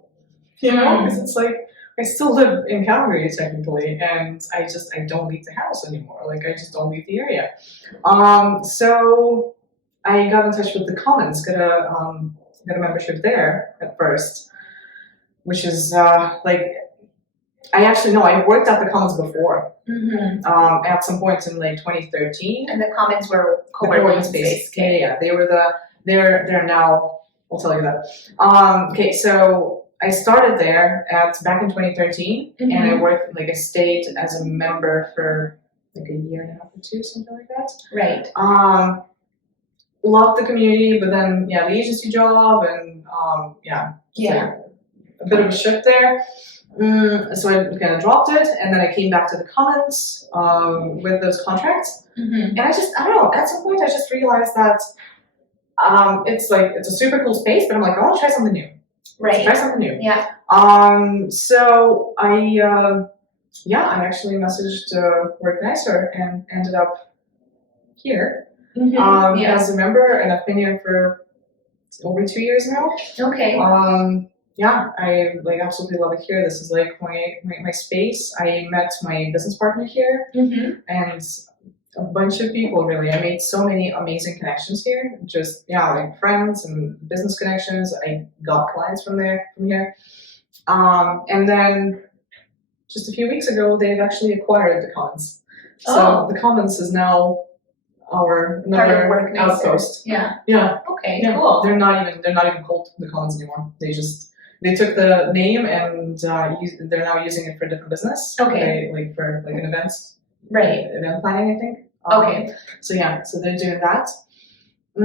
because it's like I still live in Calgary technically, and I don't leave the house anymore. Like I just don't leave the area. So I got in touch with the Commons, got a membership there at first, which is like I worked at the Commons before. At some point in like 2013. And the Commons were The co-working space. Yeah. They're now. I'll tell you that. Okay, so I started there back in 2013, and I stayed as a member for like a year and a half or 2, something like that. Right. Loved the community, but then the agency job and like a bit of a shift there. So I kind of dropped it, and then I came back to the Commons with those contracts. And I don't know, at some point I just realized that it's a super cool space, but I'm like, I want to try something new. Right. Try something new. Yeah. So I actually messaged Work Nicer and ended up here as a member, and I've been here for over 2 years now. Okay. I like absolutely love it here. This is like my space. I met my business partner here, and a bunch of people really. I made so many amazing connections here. Just like friends and business connections. I got clients from here. And then just a few weeks ago, they've actually acquired the Commons. So the Commons is now another outpost. Yeah. Yeah. Okay. Yeah. Cool. They're not even called the Commons anymore. They took the name and they're now using it for a different business. Okay. For an event. Right. Event planning, I think. Okay. So they're doing that. I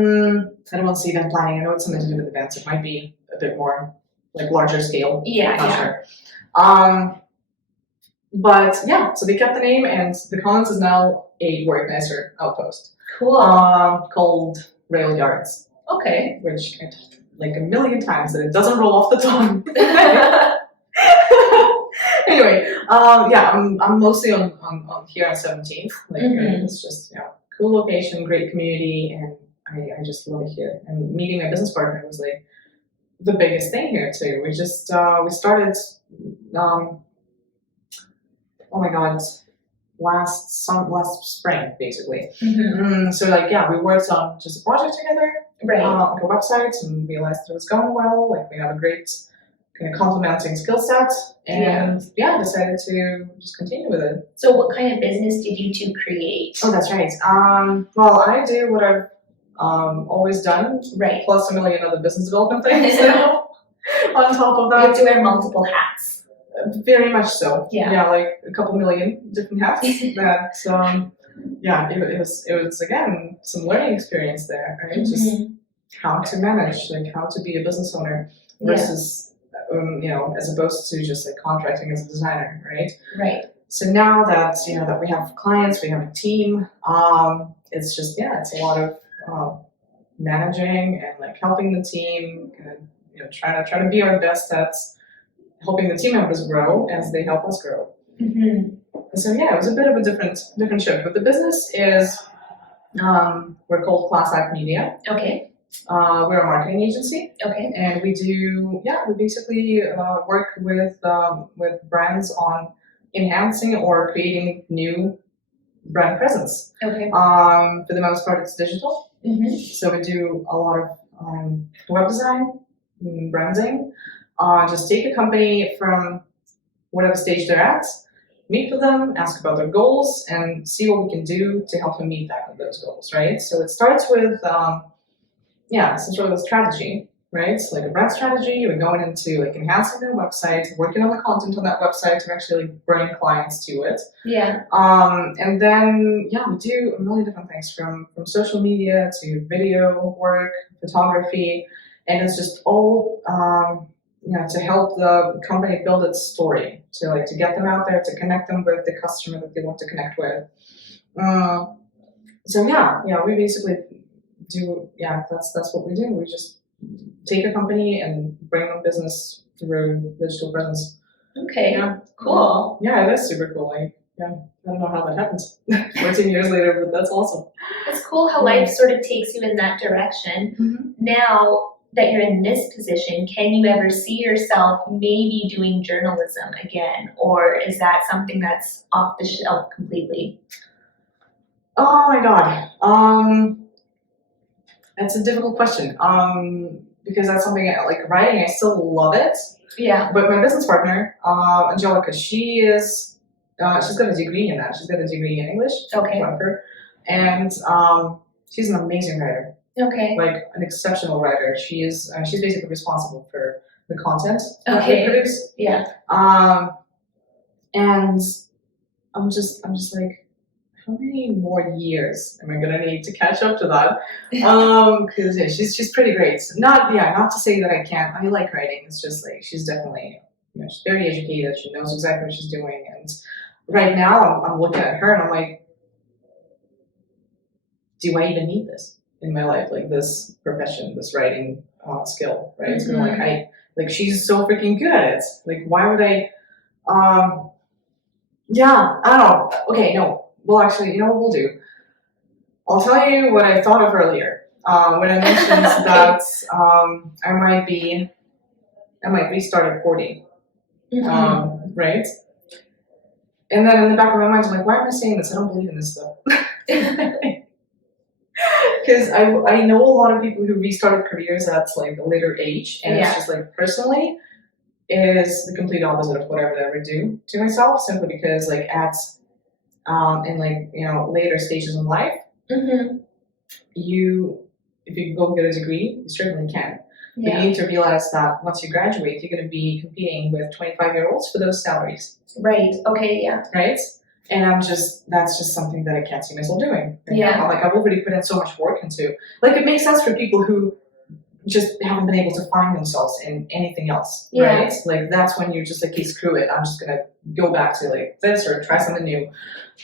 don't want to see event planning. I know it's something to do with events. It might be a bit more like larger scale. Yeah. Not sure. But so they kept the name, and the Commons is now a Work Nicer outpost. Cool. Called Rail Yards. Okay. Which I told like a million times that it doesn't roll off the tongue. Anyway, I'm mostly on here on 17th. It's just cool location, great community, and I just love it here. And meeting my business partner was like the biggest thing here too. We just we started. Oh my God, last spring, basically. Mm-hmm. So like, yeah, we worked on just a project together, Right. like a website, and realized it was going well. Like we have a great kind of complementing skill set, and decided to just continue with it. So what kind of business did you two create? Oh, that's right. Well, I do what I've always done, Right. plus a million other business development things. So on top of You that, have to wear multiple hats. very much so. Yeah. Like a couple million different hats. That it was again some learning experience there, right? Mm-hmm. Just how to manage, like how to be a business owner versus as opposed to just like contracting as a designer, right? Right. So now that that we have clients, we have a team. It's just it's a lot of managing and like helping the team, and trying to be our best at helping the team members grow as they help us grow. Mm-hmm. So it was a bit of a different shift. But the business is we're called Class Act Media. Okay. We're a marketing agency. Okay. And we basically work with brands on enhancing or creating new brand presence. Okay. For the most part, it's digital. Mm-hmm. So we do a lot of web design, branding. Just take a company from whatever stage they're at, meet with them, ask about their goals, and see what we can do to help them meet those goals, right? So it starts with some sort of a strategy, right? So like a brand strategy, we're going into like enhancing their website, working on the content on that website to actually bring clients to it. Yeah. And then we do a million different things from social media to video work, photography, and it's just all to help the company build its story, to get them out there, to connect them with the customer that they want to connect with. We basically do that's what we do. We just take a company and bring them business through digital presence. Okay. Yeah. Cool. Yeah, it is super cool. I don't know how that happens 14 years later, but that's awesome. It's cool how life sort of takes you in that direction. Mm-hmm. Now that you're in this position, can you ever see yourself maybe doing journalism again, or is that something that's off the shelf completely? Oh my God. That's a difficult question. Because that's something like writing, I still love it. Yeah. But my business partner, Angelica, she's got a degree in that. She's got a degree in English. Okay. And she's an amazing writer. Okay. Like an exceptional writer. She's basically responsible for the content that Okay. we produce. Yeah. And I'm just like, how many more years am I gonna need to catch up to that? Because she's pretty great. Not to say that I can't. I like writing. It's just like she's definitely she's very educated. She knows exactly what she's doing. And right now I'm looking at her and I'm like, do I even need this in my life? Like this profession, this writing skill, right? Mm-hmm. So like she's so freaking good at it. Like why would I? I don't know. Okay, no. Well, actually, you know what we'll do? I'll tell you what I thought of earlier when I mentioned that I might restart at 40, right? And then in the back of my mind, I'm like, why am I saying this? I don't believe in this stuff. Because I know a lot of people who restarted careers at like a later age, and it's just like personally, it is the complete opposite of what I would ever do to myself, simply because like in like later stages in life, if you go get a degree, you certainly can. But you need to realize that once you graduate, you're going to be competing with 25-year-olds for those salaries. Right. Okay. Yeah. Right. And that's just something that I can't see myself doing. Yeah. I've already put in so much work into. Like it makes sense for people who just haven't been able to find themselves in anything else, right? Like that's when you're just like, hey, screw it. I'm just gonna go back to like this or try something new.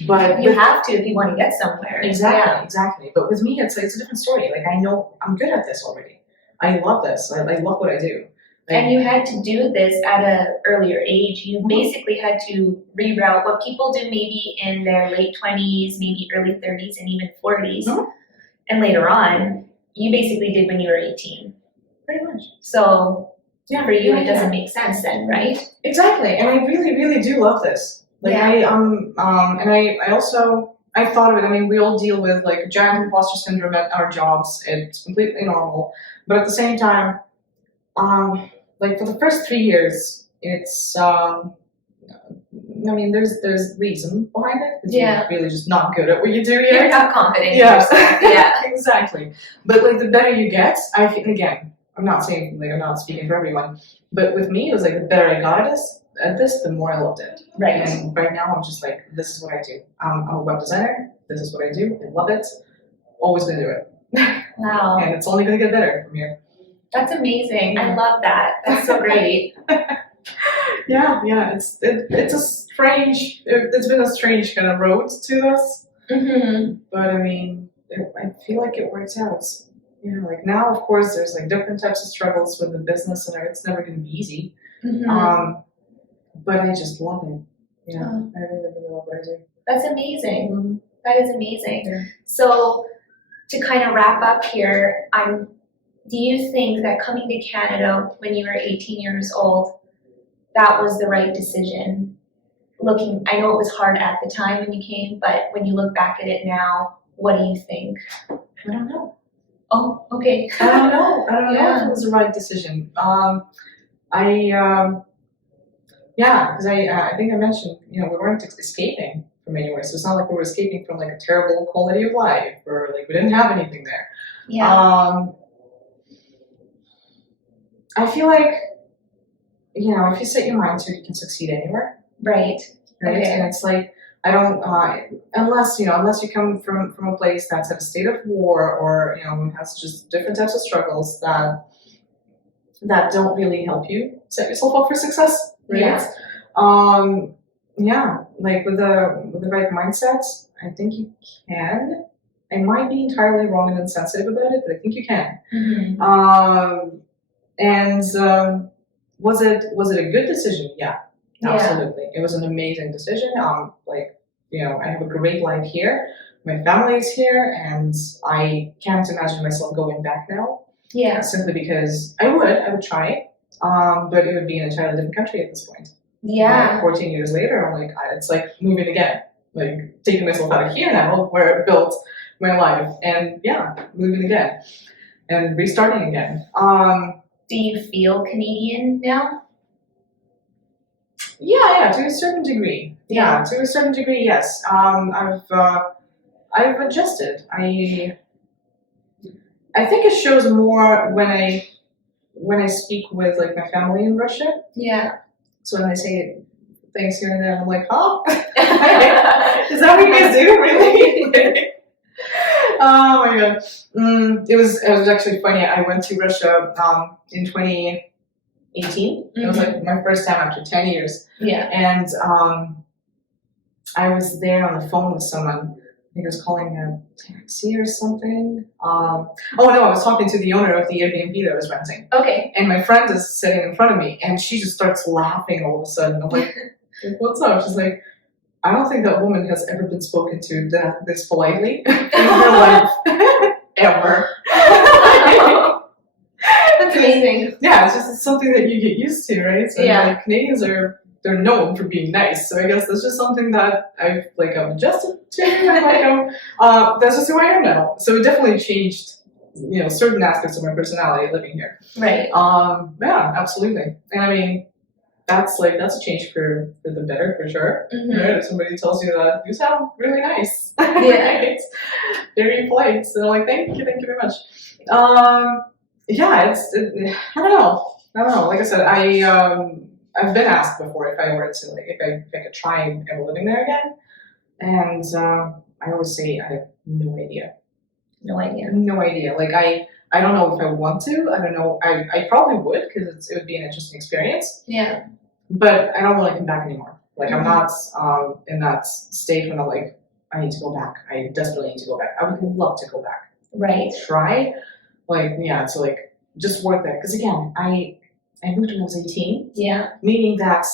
But you have to if you want to get somewhere. Exactly. But with me, it's a different story. Like I know I'm good at this already. I love this. I love what I do. And you had to do this at an earlier age. You basically had to reroute what people do maybe in their late 20s, maybe early 30s, and even 40s. And later on, you basically did when you were 18. Pretty much. So for you, it doesn't make sense then, right? Exactly. And I really, really do love this. Like and I thought of it. I mean, we all deal with like giant imposter syndrome at our jobs. It's completely normal. But at the same time, like for the first 3 years, it's I mean, there's reason behind it. 'Cause Yeah. You're really just not good at what you do You're here. not confident in Yeah. yourself. Yeah. Exactly. But like the better you get, I think again, I'm not saying like I'm not speaking for everyone, but with me it was like the better I got at this, the more I loved it. Right. And right now I'm just like, this is what I do. I'm a web designer. This is what I do. I love it. Always gonna do it. Wow. And it's only gonna get better from here. That's amazing. I love that. That's so great. Yeah. It's been a strange kind of road to this. Mm-hmm. But I mean, I feel like it works out. You know, like now, of course, there's like different types of struggles with the business, and it's never going to be easy. Mm-hmm. But I just love it. Yeah, I really love what I do. That's amazing. Mm-hmm. That is amazing. Yeah. So, to kind of wrap up here, do you think that coming to Canada when you were 18 years old, that was the right decision? I know it was hard at the time when you came, but when you look back at it now, what do you think? I don't know. Oh, okay. I don't know if Yeah. it was the right decision. Because I think I mentioned, you know, we weren't escaping from anywhere, so it's not like we were escaping from like a terrible quality of life, or like we didn't have anything there. Yeah. I feel like, you know, if you set your mind to it, you can succeed anywhere, Right. right? Okay. And it's like, I don't, unless you come from a place that's at a state of war, or, you know, has just different types of struggles that don't really help you set yourself up for success, right? Like with the right mindset, I think you can. I might be entirely wrong and insensitive about it, but I think you can. Mm-hmm. Was it a good decision? Yeah. Yeah. Absolutely. It was an amazing decision. Like, you know, I have a great life here. My family is here, and I can't imagine myself going back now. Yeah. Simply because I would try, but it would be in a entirely different country at this point. Yeah. Like 14 years later, I'm like, it's like moving again. Like taking myself out of here now, where I built my life, and moving again, and restarting again. Do you feel Canadian now? Yeah, to a certain degree. Yeah, to a certain degree, yes. I've adjusted. I think it shows more when I speak with like my family in Russia. Yeah. So when I say things here and there, I'm like, oh, is that what you guys do, really? Oh my god. It was actually funny. I went to Russia in 2018. It was like my first time after 10 years. Yeah. And I was there on the phone with someone. I think I was calling a taxi or something. I was talking to the owner of the Airbnb that I was renting. Okay. And my friend is sitting in front of me, and she just starts laughing all of a sudden. I'm like, what's up? She's like, I don't think that woman has ever been spoken to this politely in her life. Ever. That's amazing. Yeah, it's something that you get used to, right? So Yeah. like, Canadians they're known for being nice. So I guess that's just something that I'm adjusted to. That's just who I am now. So it definitely changed, you know, certain aspects of my personality living here. Right. Yeah, absolutely. And I mean, that's a change for the better, for sure. Mm-hmm. Right? If somebody tells you that you sound really nice, Yeah. right? Very polite. So like, thank you very much. I don't know. Like I said, I've been asked before if I were to if I could try ever living there again, and I always say I have no idea. No idea. No idea. Like I don't know if I want to. I don't know. I probably would, because it would be an interesting experience. Yeah. But I don't want to come back anymore. Like I'm not in that state when I'm like, I need to go back. I desperately need to go back. I would love to go back. Right. Try, to like just work there. Because again, I moved when I was 18. Yeah. Meaning that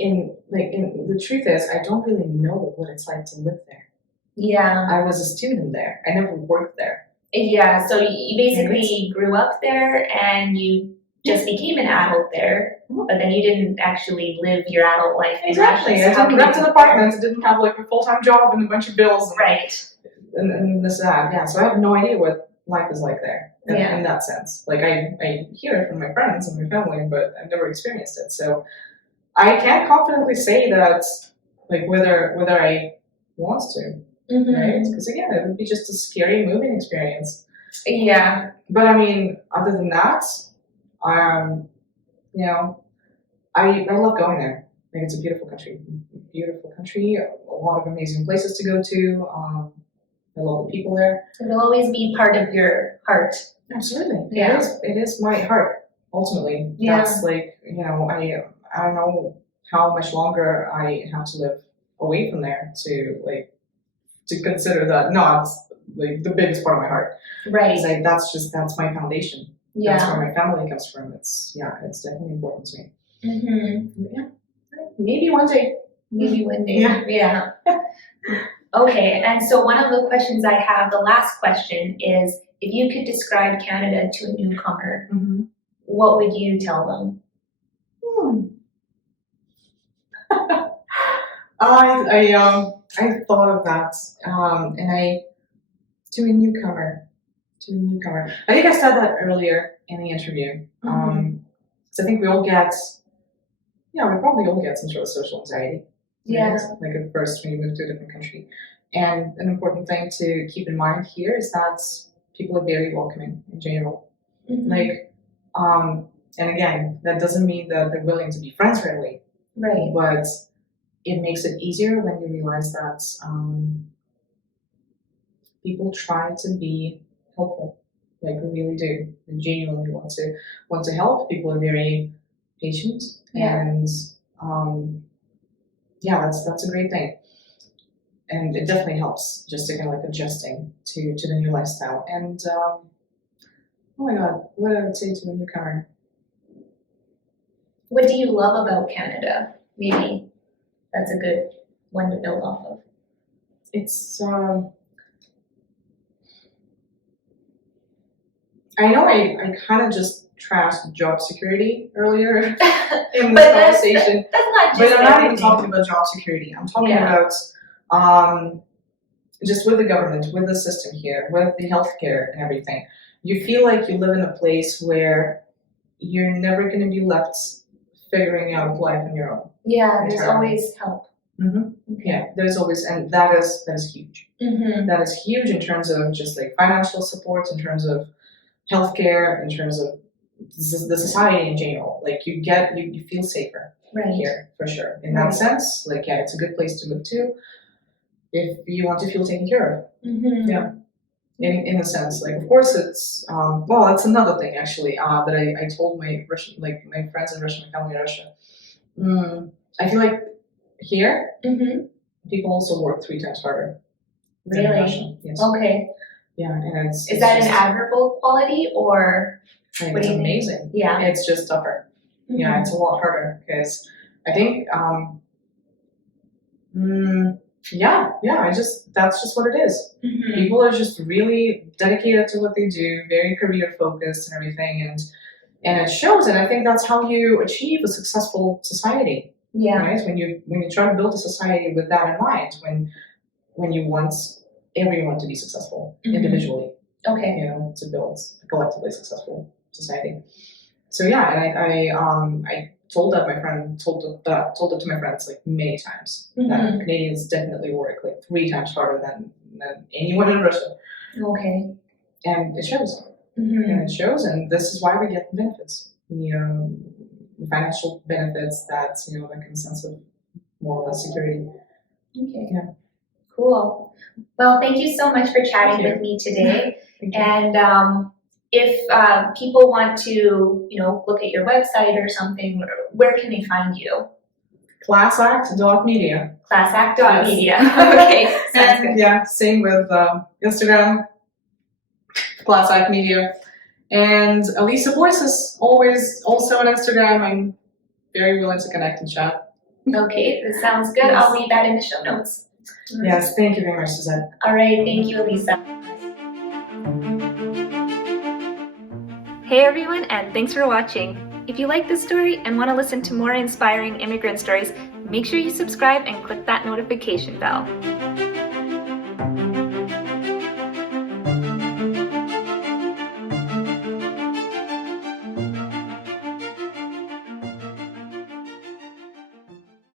the truth is, I don't really know what it's like to live there. Yeah. I was a student there. I never worked there. Yeah. So you basically grew up there and you just became an adult there, but then you didn't actually live your adult life in Exactly. Russia. I So how didn't can rent you an apartment. I didn't have like a full-time job and a bunch of bills. Right. And this and that. Yeah. So I have no idea what life is like there Yeah. in that sense. Like I hear it from my friends and my family, but I've never experienced it. So I can't confidently say that, like whether I want to, right? Because again, it would be just a scary moving experience. Yeah. But I mean, other than that, you know, I love going there. Like it's a beautiful country, a lot of amazing places to go to. I love the people there. It'll always be part of your heart. Absolutely. Yeah. It is my heart, ultimately. Yeah. That's like, I don't know how much longer I have to live away from there to consider that not like the biggest part of my heart. Right. It's like that's my foundation. Yeah. That's where my family comes from. It's definitely important to me. Yeah. Maybe one day. Maybe one day. Yeah. Okay, and so one of the questions I have, the last question, is if you could describe Canada to a newcomer, what would you tell them? I thought of that, and to a newcomer. I think I said that earlier in the interview. So I think we probably all get some sort of social anxiety. Yeah. Right? Like at first when you move to a different country. And an important thing to keep in mind here is that people are very welcoming in general. Like, and again, that doesn't mean that they're willing to be friends right away. Right. But it makes it easier when you realize that people try to be helpful. Like we really do. They genuinely want to help. People are very patient. Yeah. And that's a great thing. And it definitely helps just to kind of like adjusting to the new lifestyle. And oh my God, what I would say to a newcomer. What do you love about Canada? Maybe that's a good one to build off of. It's I know I kind of just trashed job security earlier in this conversation. That's not just But I'm not even talking about job security. I'm talking about just with the government, with the system here, with the healthcare and everything. You feel like you live in a place where you're never going to be left figuring out life on your own. Yeah, there's always help. Yeah, there's always, and that is huge. That is huge in terms of just like financial support, in terms of healthcare, in terms of the society in general. Like you feel safer here for sure. In that sense, like it's a good place to live to if you want to feel taken care of. Yeah. In a sense, like of course it's that's another thing actually that I told my Russian, like my friends in Russia, my family in Russia. I feel like here people also work 3 times harder. Than in Russia. Yes. Okay. Yeah, and is that an admirable quality or? What do you amazing. Yeah. It's just tougher. Yeah, it's a lot harder because I think that's just what it is. People are just really dedicated to what they do, very career focused and everything, and it shows. And I think that's how you achieve a successful society. Yeah. Right? When you try to build a society with that in mind, when you want everyone to be successful individually. Okay. To build a collectively successful society. So yeah, and I told it to my friends like many times that Canadians definitely work like 3 times harder than anyone in Russia. Okay. And it shows. And it shows, and this is why we get the benefits. The financial benefits that like a sense of more or less security. Okay. Yeah. Cool. Well, thank you so much for chatting with me today. And if people want to, look at your website or something, where can they find you? Classact.media. Classact.media. Okay. Sounds good. Yeah, same with Instagram, Classact Media. And Alisa Boysis, always also on Instagram. I'm very willing to connect and chat. Okay, that sounds good. I'll leave that in the show notes. Yes, thank you very much, Suzanne. All right, thank you, Alisa. Hey everyone, and thanks for watching. If you like this story and want to listen to more inspiring immigrant stories, make sure you subscribe and click that notification bell.